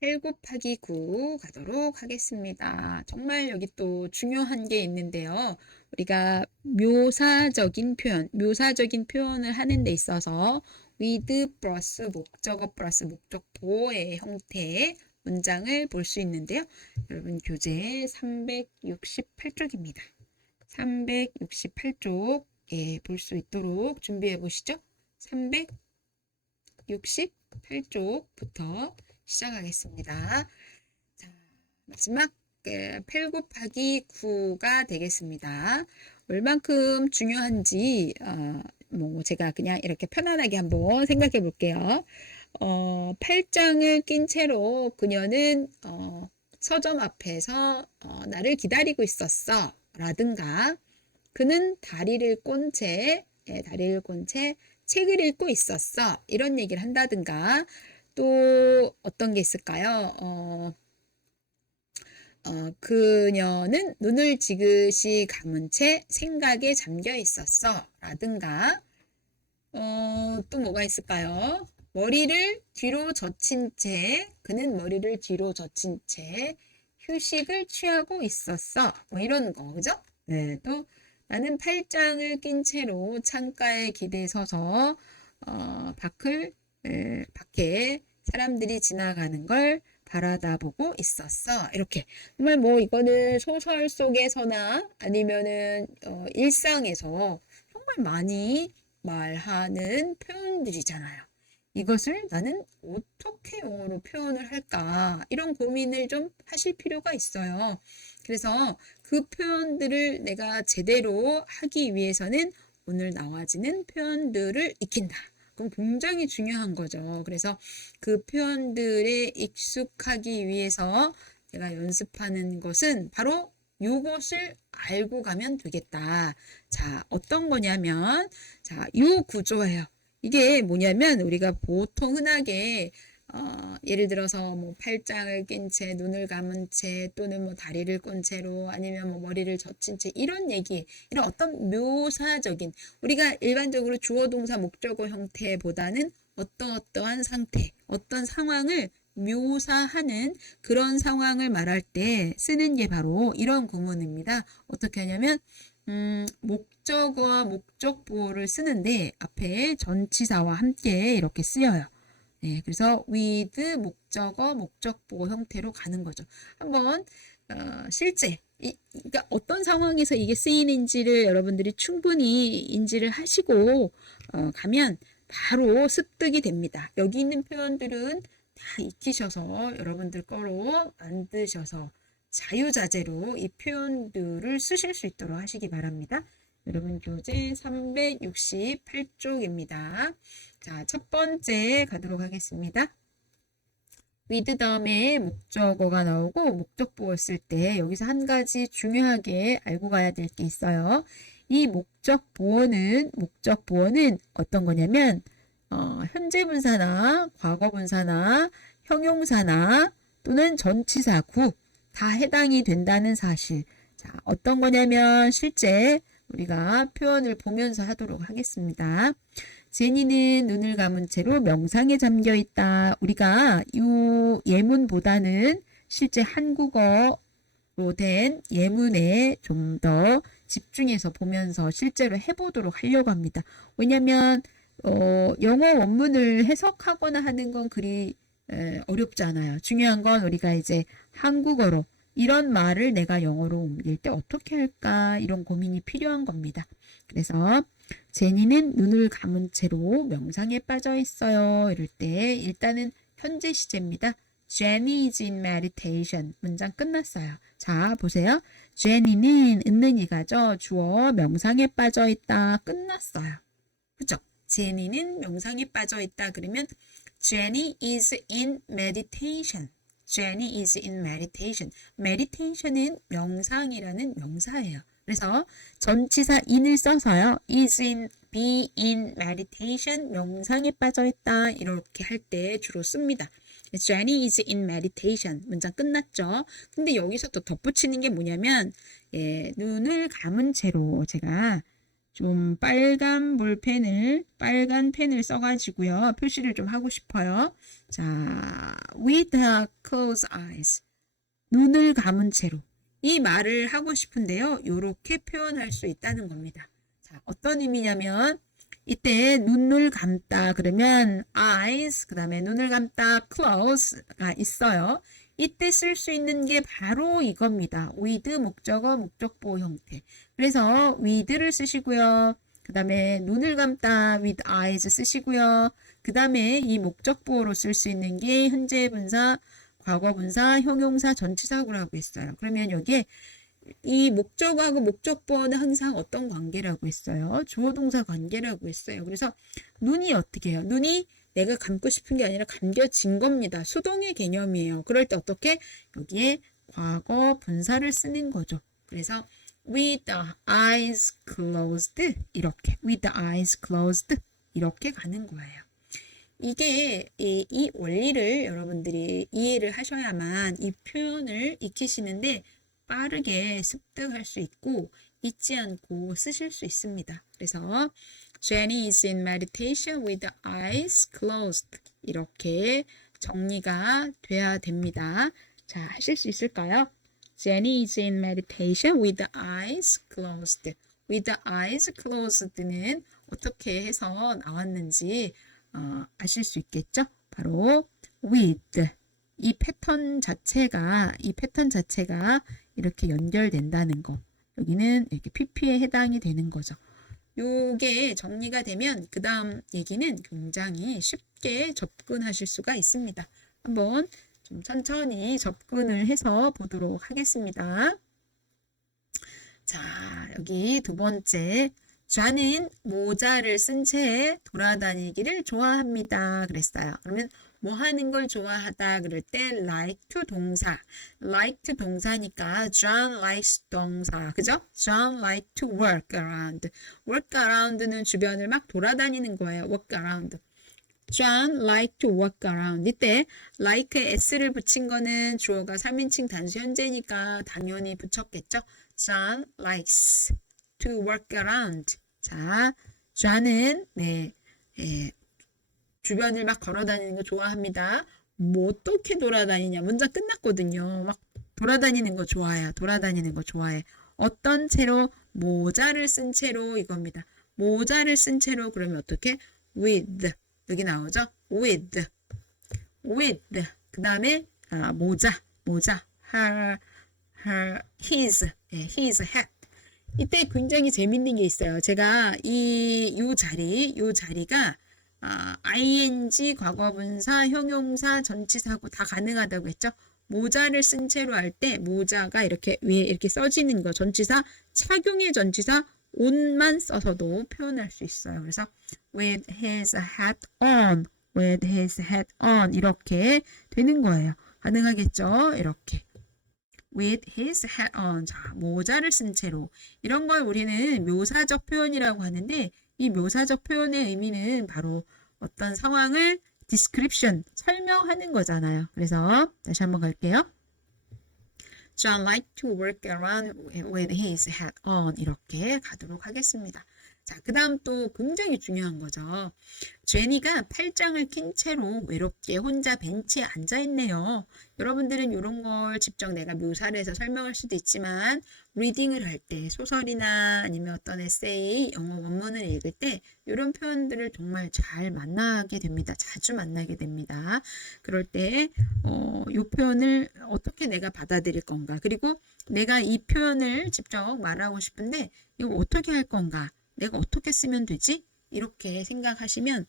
8 곱하기 9 가도록 하겠습니다. 정말 여기 또 중요한 게 있는데요. 우리가 묘사적인 표현을 하는 데 있어서 with 플러스 목적어 플러스 목적보의 형태의 문장을 볼 수 있는데요. 여러분 교재 368쪽입니다. 368쪽 볼 수 있도록 준비해 보시죠. 368쪽부터 시작하겠습니다. 자, 마지막 8 곱하기 9가 되겠습니다. 얼만큼 중요한지 제가 그냥 이렇게 편안하게 한번 생각해 볼게요. 8장을 낀 채로 그녀는 서점 앞에서 나를 기다리고 있었어 라든가 그는 다리를 꼰 채 책을 읽고 있었어 이런 얘기를 한다든가 또 어떤 게 있을까요? 그녀는 눈을 지그시 감은 채 생각에 잠겨 있었어 라든가 또 뭐가 있을까요? 그는 머리를 뒤로 젖힌 채 휴식을 취하고 있었어 뭐 이런 거 그죠? 네, 또 나는 팔짱을 낀 채로 창가에 기대 서서 밖에 사람들이 지나가는 걸 바라다보고 있었어. 이렇게 정말 이거는 소설 속에서나 아니면은 일상에서 정말 많이 말하는 표현들이잖아요. 이것을 나는 어떻게 영어로 표현을 할까? 이런 고민을 좀 하실 필요가 있어요. 그래서 그 표현들을 내가 제대로 하기 위해서는 오늘 나와지는 표현들을 익힌다. 그럼 굉장히 중요한 거죠. 그래서 그 표현들에 익숙하기 위해서 내가 연습하는 것은 바로 요것을 알고 가면 되겠다. 자, 어떤 거냐면, 자, 요 구조예요. 이게 뭐냐면, 우리가 보통 흔하게, 예를 들어서 팔짱을 낀 채, 눈을 감은 채, 또는 다리를 꼰 채로, 아니면 머리를 젖힌 채, 이런 어떤 묘사적인, 우리가 일반적으로 주어, 동사, 목적어 형태보다는 어떠한 상태, 어떤 상황을 묘사하는 그런 상황을 말할 때 쓰는 게 바로 이런 구문입니다. 어떻게 하냐면 목적어와 목적보어를 쓰는데 앞에 전치사와 함께 이렇게 쓰여요. 네, 그래서 with 목적어, 목적보어 형태로 가는 거죠. 한번 실제 그러니까 어떤 상황에서 이게 쓰이는지를 여러분들이 충분히 인지를 하시고 가면 바로 습득이 됩니다. 여기 있는 표현들은 다 익히셔서 여러분들 거로 만드셔서 자유자재로 이 표현들을 쓰실 수 있도록 하시기 바랍니다. 여러분 교재 368쪽입니다. 자, 첫 번째 가도록 하겠습니다. with 다음에 목적어가 나오고 목적보어 쓸 때 여기서 한 가지 중요하게 알고 가야 될 게 있어요. 이 목적보어는 어떤 거냐면 현재 분사나 과거 분사나 형용사나 또는 전치사 구 다 해당이 된다는 사실. 자, 어떤 거냐면 실제 우리가 표현을 보면서 하도록 하겠습니다. 제니는 눈을 감은 채로 명상에 잠겨 있다. 우리가 이 예문보다는 실제 한국어로 된 예문에 좀 더 집중해서 보면서 실제로 해보도록 하려고 합니다. 왜냐하면 영어 원문을 해석하거나 하는 건 그리 어렵지 않아요. 중요한 건 우리가 이제 한국어로 이런 말을 내가 영어로 옮길 때 어떻게 할까 이런 고민이 필요한 겁니다. 그래서 제니는 눈을 감은 채로 명상에 빠져 있어요. 이럴 때 일단은 현재 시제입니다. Jenny is in meditation. 문장 끝났어요. 자, 보세요. Jenny는 은능이가죠. 주어 명상에 빠져 있다. 끝났어요. 그죠? 제니는 명상에 빠져 있다. 그러면 Jenny is in meditation. Jenny is in meditation. meditation은 명상이라는 명사예요. 그래서 전치사 in을 써서요. is in, be in meditation. 명상에 빠져 있다. 이렇게 할 때 주로 씁니다. Jenny is in meditation. 문장 끝났죠. 근데 여기서 또 덧붙이는 게 뭐냐면 눈을 감은 채로 제가 좀 빨간 펜을 써가지고요. 표시를 좀 하고 싶어요. 자, with closed eyes. 눈을 감은 채로. 이 말을 하고 싶은데요. 이렇게 표현할 수 있다는 겁니다. 자, 어떤 의미냐면 이때 눈을 감다 그러면 eyes, 그 다음에 눈을 감다 close가 있어요. 이때 쓸 수 있는 게 바로 이겁니다. with 목적어, 목적보호 형태. 그래서 with를 쓰시고요. 그 다음에 눈을 감다 with eyes 쓰시고요. 그 다음에 이 목적보호로 쓸 수 있는 게 현재 분사, 과거 분사, 형용사, 전치사구라고 했어요. 그러면 여기에 이 목적어하고 목적보호는 항상 어떤 관계라고 했어요? 주어 동사 관계라고 했어요. 그래서 눈이 어떻게 해요? 눈이 내가 감고 싶은 게 아니라 감겨진 겁니다. 수동의 개념이에요. 그럴 때 어떻게? 여기에 과거 분사를 쓰는 거죠. 그래서 with the eyes closed 이렇게 with the eyes closed 이렇게 가는 거예요. 이게 이 원리를 여러분들이 이해를 하셔야만 이 표현을 익히시는데 빠르게 습득할 수 있고 잊지 않고 쓰실 수 있습니다. 그래서 Jenny is in meditation with the eyes closed. 이렇게 정리가 돼야 됩니다. 자, 하실 수 있을까요? Jenny is in meditation with the eyes closed. with the eyes closed는 어떻게 해서 나왔는지 아실 수 있겠죠? 바로 with. 이 패턴 자체가 이렇게 연결된다는 거. 여기는 이렇게 PP에 해당이 되는 거죠. 요게 정리가 되면 그 다음 얘기는 굉장히 쉽게 접근하실 수가 있습니다. 한번 좀 천천히 접근을 해서 보도록 하겠습니다. 자, 여기 두 번째. 저는 모자를 쓴 채 돌아다니기를 좋아합니다. 그랬어요. 그러면 뭐 하는 걸 좋아하다 그럴 때 like to 동사. like to 동사니까 John likes 동사. 그죠? John like to work around. work around는 주변을 막 돌아다니는 거예요. work around. John like to walk around. 이때 like에 s를 붙인 거는 주어가 3인칭 단수 현재니까 당연히 붙였겠죠? John likes to work around. 자, John은 주변을 막 걸어다니는 거 좋아합니다. 뭐 어떻게 돌아다니냐? 문장 끝났거든요. 막 돌아다니는 거 좋아해요. 돌아다니는 거 좋아해. 어떤 채로? 모자를 쓴 채로 이겁니다. 모자를 쓴 채로 그러면 어떻게? with. 여기 나오죠? with. 그 다음에 모자. his hat. 이때 굉장히 재밌는 게 있어요. 제가 요 자리가 ing, 과거분사, 형용사, 전치사고 다 가능하다고 했죠. 모자를 쓴 채로 할 때 모자가 이렇게 위에 이렇게 써지는 거 전치사, 착용의 전치사 on만 써서도 표현할 수 있어요. 그래서 with his hat on, with his hat on 이렇게 되는 거예요. 가능하겠죠? 이렇게. with his hat on. 자, 모자를 쓴 채로. 이런 걸 우리는 묘사적 표현이라고 하는데 이 묘사적 표현의 의미는 바로 어떤 상황을 description, 설명하는 거잖아요. 그래서 다시 한번 갈게요. John liked to work around with his hat on. 이렇게 가도록 하겠습니다. 자, 그 다음 또 굉장히 중요한 거죠. 제니가 팔짱을 낀 채로 외롭게 혼자 벤치에 앉아 있네요. 여러분들은 이런 걸 직접 내가 묘사를 해서 설명할 수도 있지만 리딩을 할 때 소설이나 아니면 어떤 에세이, 영어 원문을 읽을 때 이런 표현들을 정말 잘 만나게 됩니다. 자주 만나게 됩니다. 그럴 때 이 표현을 어떻게 내가 받아들일 건가, 그리고 내가 이 표현을 직접 말하고 싶은데 이거 어떻게 할 건가, 내가 어떻게 쓰면 되지? 이렇게 생각하시면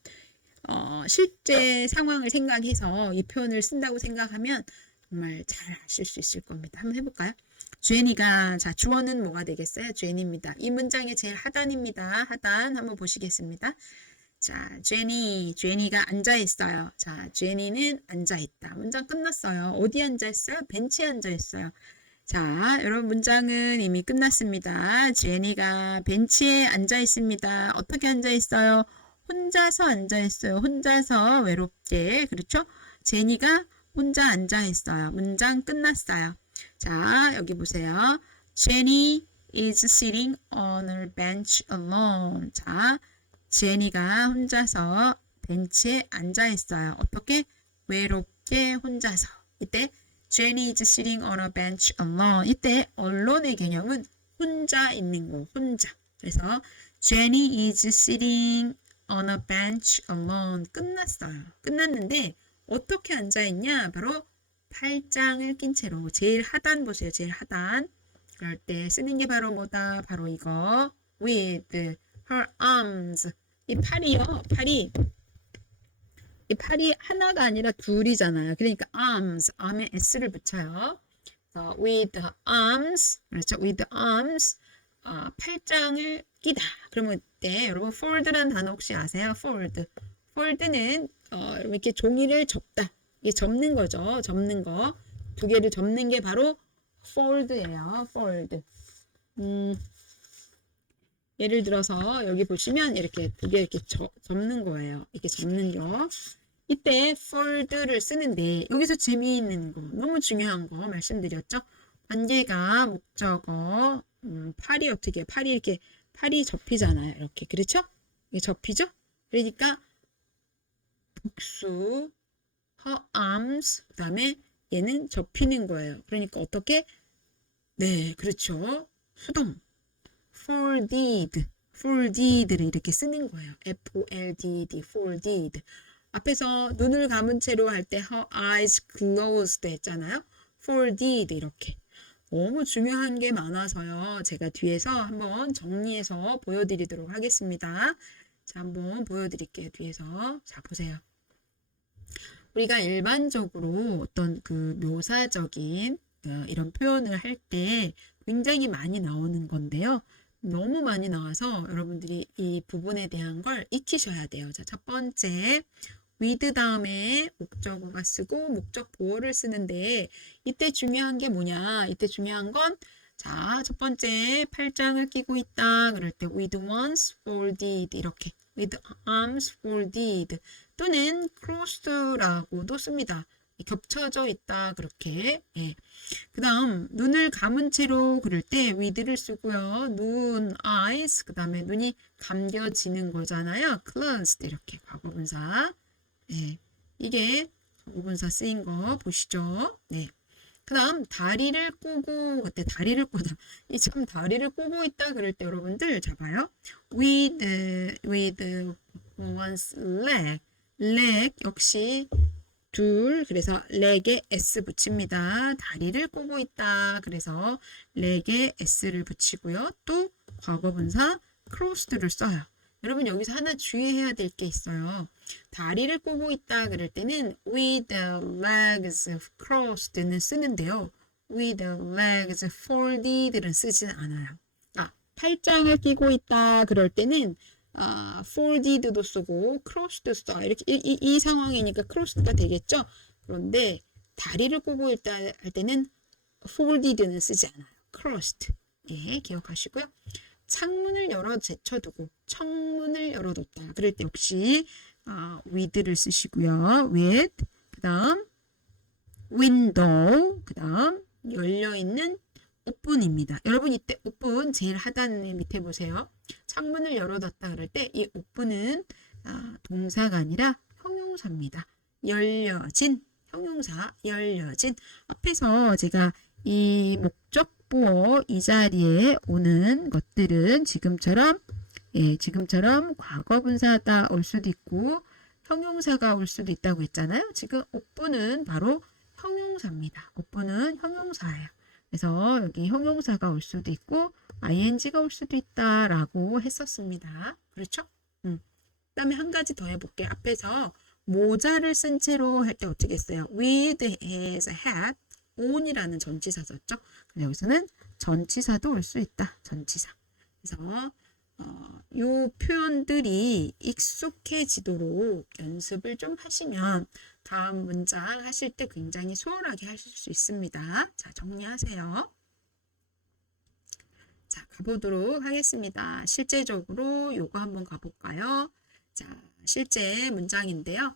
실제 상황을 생각해서 이 표현을 쓴다고 생각하면 정말 잘 하실 수 있을 겁니다. 한번 해볼까요? 제니가, 자, 주어는 뭐가 되겠어요? 제니입니다. 이 문장의 제일 하단입니다. 하단 한번 보시겠습니다. 자, 제니가 앉아 있어요. 자, 제니는 앉아 있다. 문장 끝났어요. 어디 앉아 있어요? 벤치에 앉아 있어요. 자, 여러분 문장은 이미 끝났습니다. 제니가 벤치에 앉아 있습니다. 어떻게 앉아 있어요? 혼자서 앉아 있어요. 혼자서 외롭게. 그렇죠? 제니가 혼자 앉아 있어요. 문장 끝났어요. 자, 여기 보세요. Jenny is sitting on her bench alone. 자, 제니가 혼자서 벤치에 앉아 있어요. 어떻게? 외롭게 혼자서. 이때 Jenny is sitting on a bench alone. 이때 aloone의 개념은 혼자 있는 거, 혼자. 그래서 Jenny is sitting on a bench alone. 끝났어요. 끝났는데 어떻게 앉아 있냐? 바로 팔짱을 낀 채로. 제일 하단 보세요. 제일 하단. 그럴 때 쓰는 게 바로 뭐다? 바로 이거. with her arms. 이 팔이요. 이 팔이 하나가 아니라 둘이잖아요. 그러니까 arms, arm에 s를 붙여요. with the arms, 그렇죠? with the arms, 팔짱을 끼다. 그러면 이때 여러분 fold라는 단어 혹시 아세요? fold는 이렇게 종이를 접다. 이게 접는 거죠. 접는 거. 두 개를 접는 게 바로 fold예요. fold. 예를 들어서 여기 보시면 이렇게 두 개 이렇게 접는 거예요. 이렇게 접는 거. 이때 fold를 쓰는데 여기서 재미있는 거, 너무 중요한 거 말씀드렸죠. 관계가 목적어, 팔이 어떻게, 팔이 접히잖아요. 이렇게, 그렇죠? 이게 접히죠? 그러니까 복수, her arms, 그 다음에 얘는 접히는 거예요. 그러니까 어떻게? 네, 그렇죠. 수동. folded를 이렇게 쓰는 거예요. folded, folded. 앞에서 눈을 감은 채로 할 때 her eyes closed 했잖아요. folded 이렇게. 너무 중요한 게 많아서요. 제가 뒤에서 한번 정리해서 보여드리도록 하겠습니다. 자, 한번 보여드릴게요. 뒤에서. 자, 보세요. 우리가 일반적으로 어떤 그 묘사적인 이런 표현을 할 때 굉장히 많이 나오는 건데요. 너무 많이 나와서 여러분들이 이 부분에 대한 걸 익히셔야 돼요. 자, 첫 번째, with 다음에 목적어가 쓰고 목적 보어를 쓰는데 이때 중요한 게 뭐냐? 이때 중요한 건 자, 첫 번째 팔짱을 끼고 있다. 그럴 때 with ones folded 이렇게 with arms folded 또는 crossed라고도 씁니다. 겹쳐져 있다 그렇게. 예. 그 다음 눈을 감은 채로 그럴 때 with를 쓰고요. 눈, eyes 그 다음에 눈이 감겨지는 거잖아요. closed 이렇게 과거분사. 예. 이게 과거분사 쓰인 거 보시죠. 네. 그 다음 다리를 꼬고 그때 다리를 꼬다. 이 참 다리를 꼬고 있다 그럴 때 여러분들 잡아요. with one's leg 역시 둘, 그래서 leg에 s 붙입니다. 다리를 꼬고 있다. 그래서 leg에 s를 붙이고요. 또 과거분사 crossed를 써요. 여러분 여기서 하나 주의해야 될 게 있어요. 다리를 꼬고 있다 그럴 때는 with the legs crossed는 쓰는데요. with the legs folded는 쓰지 않아요. 팔짱을 끼고 있다 그럴 때는 folded도 쓰고 crossed도 써. 이렇게 이 상황이니까 crossed가 되겠죠. 그런데 다리를 꼬고 있다 할 때는 folded는 쓰지 않아요. crossed. 예, 기억하시고요. 창문을 열어 제쳐두고 청문을 열어뒀다. 그럴 때 역시 with를 쓰시고요. with 그다음 window 그다음 열려있는 오픈입니다. 여러분 이때 오픈 제일 하단 밑에 보세요. 창문을 열어뒀다 그럴 때 이 open은 동사가 아니라 형용사입니다. 열려진 형용사 열려진. 앞에서 제가 이 목적보어 이 자리에 오는 것들은 지금처럼 과거분사가 올 수도 있고 형용사가 올 수도 있다고 했잖아요. 지금 open은 바로 형용사입니다. open은 형용사예요. 그래서 여기 형용사가 올 수도 있고 ing가 올 수도 있다라고 했었습니다. 그렇죠? 그다음에 한 가지 더 해볼게요. 앞에서 모자를 쓴 채로 할 때 어떻게 했어요? with, has, had, on이라는 전치사 썼죠. 근데 여기서는 전치사도 올 수 있다. 전치사. 그래서 요 표현들이 익숙해지도록 연습을 좀 하시면 다음 문장 하실 때 굉장히 수월하게 하실 수 있습니다. 자, 정리하세요. 자, 가보도록 하겠습니다. 실제적으로 요거 한번 가볼까요? 자, 실제 문장인데요.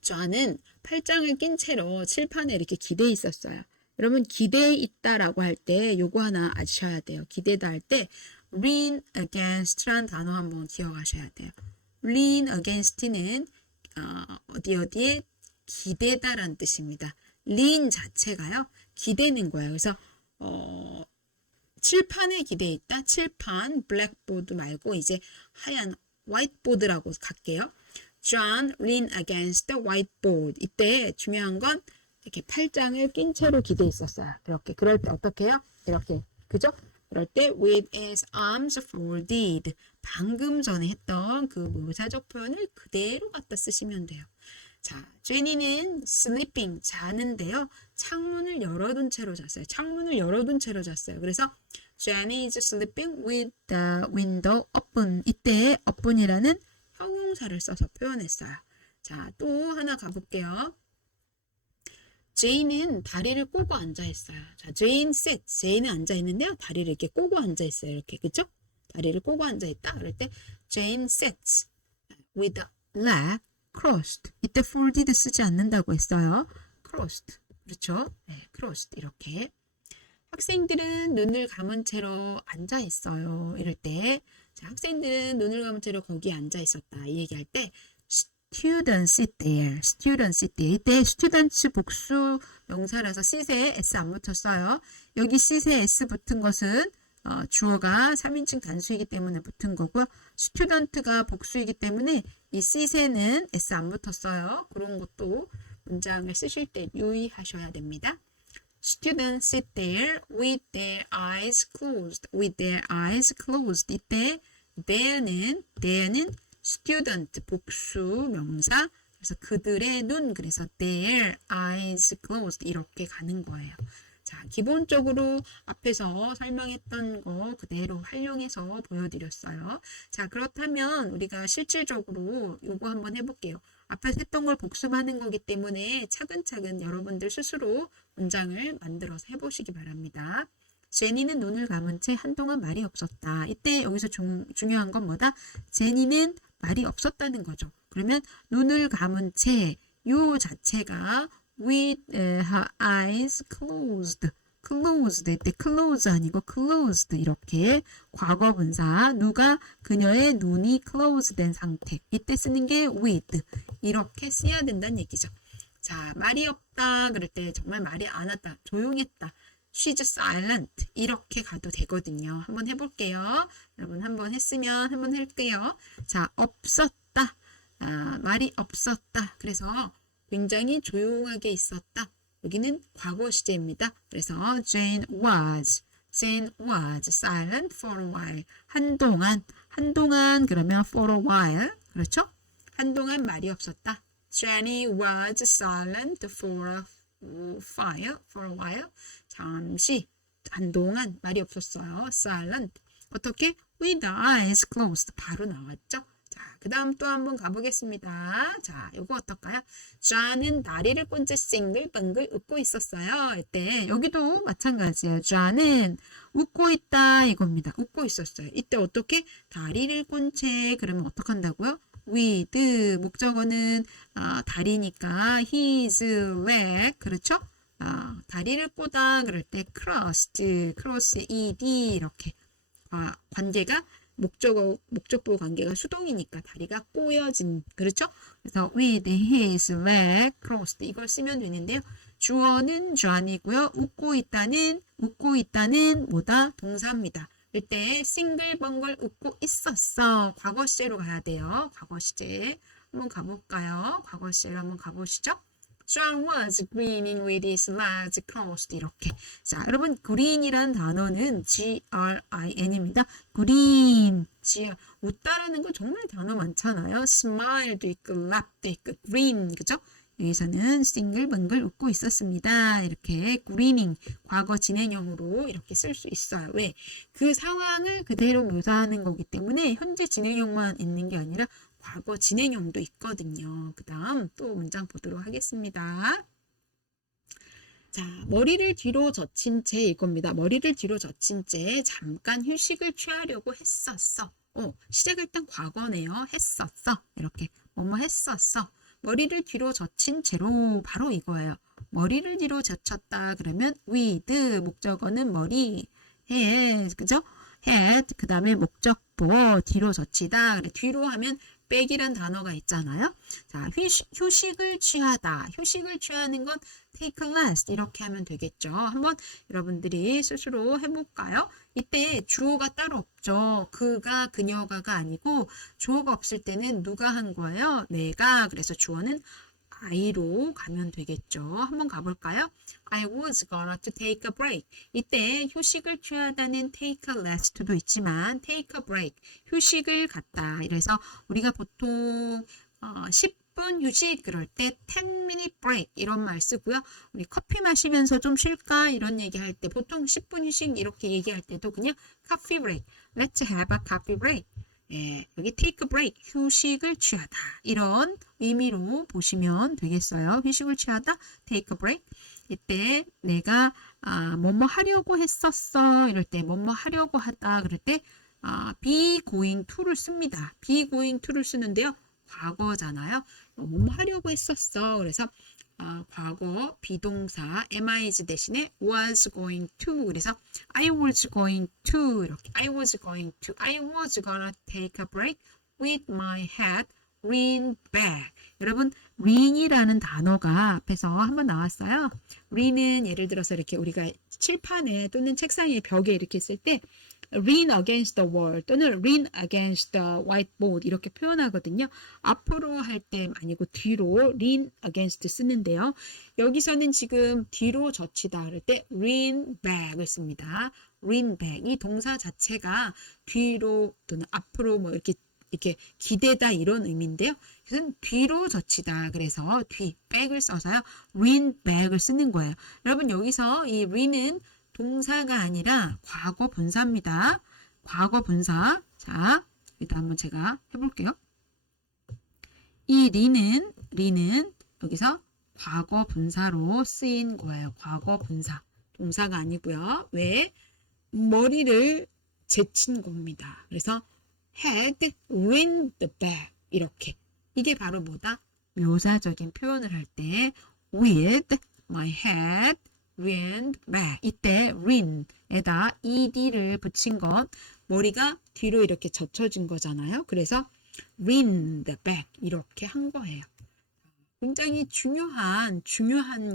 저는 팔짱을 낀 채로 칠판에 이렇게 기대에 있었어요. 여러분 기대에 있다라고 할 때 요거 하나 아셔야 돼요. 기대다 할 때 lean against라는 단어 한번 기억하셔야 돼요. lean against는 어디에 기대다라는 뜻입니다. lean 자체가요. 기대는 거예요. 그래서 칠판에 기대에 있다. 칠판 블랙보드 말고 이제 하얀 화이트보드라고 갈게요. John leaned against the whiteboard. 이때 중요한 건 이렇게 팔짱을 낀 채로 기대에 있었어요. 이렇게 그럴 때 어떻게 해요? 이렇게 그죠? 그럴 때 with his arms folded. 방금 전에 했던 그 묘사적 표현을 그대로 갖다 쓰시면 돼요. 자, 제니는 sleeping 자는데요. 창문을 열어둔 채로 잤어요. 창문을 열어둔 채로 잤어요. 그래서 Jenny is sleeping with the window open. 이때 open이라는 형용사를 써서 표현했어요. 자, 또 하나 가볼게요. 제이는 다리를 꼬고 앉아 있어요. 자, 제인 sits. 제이는 앉아 있는데요. 다리를 이렇게 꼬고 앉아 있어요. 이렇게 그죠? 다리를 꼬고 앉아 있다. 그럴 때 Jane sits with the leg crossed. 이때 folded 쓰지 않는다고 했어요. crossed. 그렇죠? 네, crossed 이렇게. 학생들은 눈을 감은 채로 앉아 있어요. 이럴 때 자, 학생들은 눈을 감은 채로 거기에 앉아 있었다. 이 얘기할 때 students sit there. students sit there. 이때 students 복수 명사라서 sit에 s 안 붙었어요. 여기 sit에 s 붙은 것은 주어가 3인칭 단수이기 때문에 붙은 거고요. student가 복수이기 때문에 이 sit에는 s 안 붙었어요. 그런 것도 문장을 쓰실 때 유의하셔야 됩니다. Students sit there with their eyes closed. with their eyes closed. 이때 there는 student 복수 명사. 그래서 그들의 눈. 그래서 their eyes closed. 이렇게 가는 거예요. 자, 기본적으로 앞에서 설명했던 거 그대로 활용해서 보여드렸어요. 자, 그렇다면 우리가 실질적으로 요거 한번 해볼게요. 앞에서 했던 걸 복습하는 거기 때문에 차근차근 여러분들 스스로 문장을 만들어서 해보시기 바랍니다. 제니는 눈을 감은 채 한동안 말이 없었다. 이때 여기서 중요한 건 뭐다? 제니는 말이 없었다는 거죠. 그러면 눈을 감은 채 요 자체가 with her eyes closed. closed 이때 close 아니고 closed 이렇게 과거분사 누가 그녀의 눈이 close 된 상태 이때 쓰는 게 with 이렇게 써야 된다는 얘기죠. 자, 말이 없다 그럴 때 정말 말이 안 왔다 조용했다 she's silent 이렇게 가도 되거든요. 한번 해볼게요. 여러분 한번 했으면 한번 할게요. 자, 없었다 말이 없었다 그래서 굉장히 조용하게 있었다. 여기는 과거 시제입니다. 그래서 Jane was silent for a while. 한동안 그러면 for a while. 그렇죠? 한동안 말이 없었다. Jenny was silent for a while. 잠시 한동안 말이 없었어요. silent. 어떻게? with eyes closed. 바로 나왔죠? 그 다음 또 한번 가보겠습니다. 자, 요거 어떨까요? John은 다리를 꼰 채 싱글벙글 웃고 있었어요. 이때 여기도 마찬가지예요. John은 웃고 있다 이겁니다. 웃고 있었어요. 이때 어떻게? 다리를 꼰 채 그러면 어떡한다고요? with 목적어는 다리니까 his leg 그렇죠? 다리를 꼬다 그럴 때 cross ed 이렇게 관계가 목적보 관계가 수동이니까 다리가 꼬여진, 그렇죠? 그래서 with his leg crossed 이걸 쓰면 되는데요. 주어는 주안이고요. 웃고 있다는 뭐다? 동사입니다. 이때 싱글벙글 웃고 있었어. 과거 시제로 가야 돼요. 과거 시제 한번 가볼까요? 과거 시제로 한번 가보시죠. John was grinning with his legs crossed 이렇게. 자, 여러분 green이란 단어는 G-R-I-N입니다. green, 웃다라는 거 정말 단어 많잖아요. smile도 있고 laugh도 있고 green, 그죠? 여기서는 싱글벙글 웃고 있었습니다. 이렇게 grinning 과거 진행형으로 이렇게 쓸 수 있어요. 왜? 그 상황을 그대로 묘사하는 거기 때문에 현재 진행형만 있는 게 아니라 과거 진행형도 있거든요. 그 다음 또 문장 보도록 하겠습니다. 자, 머리를 뒤로 젖힌 채 이겁니다. 머리를 뒤로 젖힌 채 잠깐 휴식을 취하려고 했었어. 시제가 일단 과거네요. 했었어. 이렇게 뭐뭐 했었어. 머리를 뒤로 젖힌 채로 바로 이거예요. 머리를 뒤로 젖혔다 그러면 with 목적어는 머리 had 그죠? had 그 다음에 목적보 뒤로 젖히다. 그래 뒤로 하면 백이란 단어가 있잖아요. 자, 휴식을 취하다. 휴식을 취하는 건 take a rest 이렇게 하면 되겠죠. 한번 여러분들이 스스로 해볼까요? 이때 주어가 따로 없죠. 그가, 그녀가가 아니고 주어가 없을 때는 누가 한 거예요? 내가. 그래서 주어는 I로 가면 되겠죠. 한번 가볼까요? I was gonna to take a break. 이때 휴식을 취하다는 take a rest도 있지만 take a break, 휴식을 갖다. 이래서 우리가 보통 10분 휴식 그럴 때 10minute break 이런 말 쓰고요. 우리 커피 마시면서 좀 쉴까 이런 얘기할 때 보통 10분 휴식 이렇게 얘기할 때도 그냥 coffee break, let's have a coffee break. 예, 여기 take a break, 휴식을 취하다. 이런 의미로 보시면 되겠어요. 휴식을 취하다, take a break. 이때 내가 뭐뭐 하려고 했었어. 이럴 때 뭐뭐 하려고 하다. 그럴 때 be going to를 씁니다. be going to를 쓰는데요. 과거잖아요. 뭐뭐 하려고 했었어. 그래서 과거 비동사 MIS 대신에 was going to 그래서 I was going to 이렇게 I was gonna take a break with my head lean back. 여러분 lean이라는 단어가 앞에서 한번 나왔어요. lean은 예를 들어서 이렇게 우리가 칠판에 또는 책상에 벽에 이렇게 쓸 때 lean against the wall 또는 lean against the whiteboard 이렇게 표현하거든요. 앞으로 할 때 아니고 뒤로 lean against 쓰는데요. 여기서는 지금 뒤로 젖히다 할 때 lean back을 씁니다. lean back 이 동사 자체가 뒤로 또는 앞으로 뭐 이렇게 기대다 이런 의미인데요. 이것은 뒤로 젖히다. 그래서 뒤, back을 써서요. lean back을 쓰는 거예요. 여러분 여기서 이 lean은 동사가 아니라 과거 분사입니다. 과거 분사. 자, 일단 한번 제가 해볼게요. 이 리는 여기서 과거 분사로 쓰인 거예요. 과거 분사. 동사가 아니고요. 왜? 머리를 제친 겁니다. 그래서 had leaned back 이렇게. 이게 바로 뭐다? 묘사적인 표현을 할 때 with my head leaned back. 이때 lean에다 ed를 붙인 건 머리가 뒤로 이렇게 젖혀진 거잖아요. 그래서 leaned back 이렇게 한 거예요. 굉장히 중요한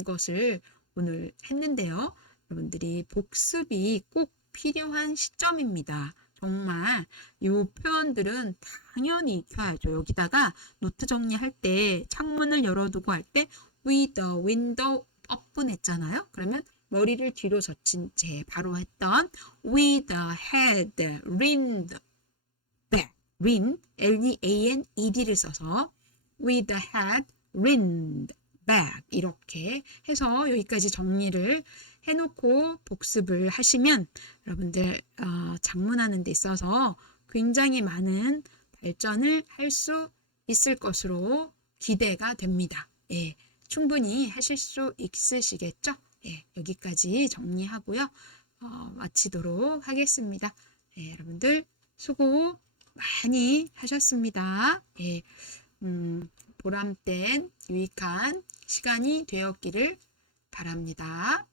것을 오늘 했는데요. 여러분들이 복습이 꼭 필요한 시점입니다. 정말 이 표현들은 당연히 익혀야죠. 여기다가 노트 정리할 때 창문을 열어두고 할 때 with the window open 했잖아요. 그러면 머리를 뒤로 젖힌 채 바로 했던 with the head leaned back. lean, L-E-A-N-E-D를 써서 with the head leaned back 이렇게 해서 여기까지 정리를 해놓고 복습을 하시면 여러분들 작문하는 데 있어서 굉장히 많은 발전을 할 수 있을 것으로 기대가 됩니다. 예, 충분히 하실 수 있으시겠죠? 예, 여기까지 정리하고요. 마치도록 하겠습니다. 예, 여러분들 수고 많이 하셨습니다. 예, 보람된 유익한 시간이 되었기를 바랍니다.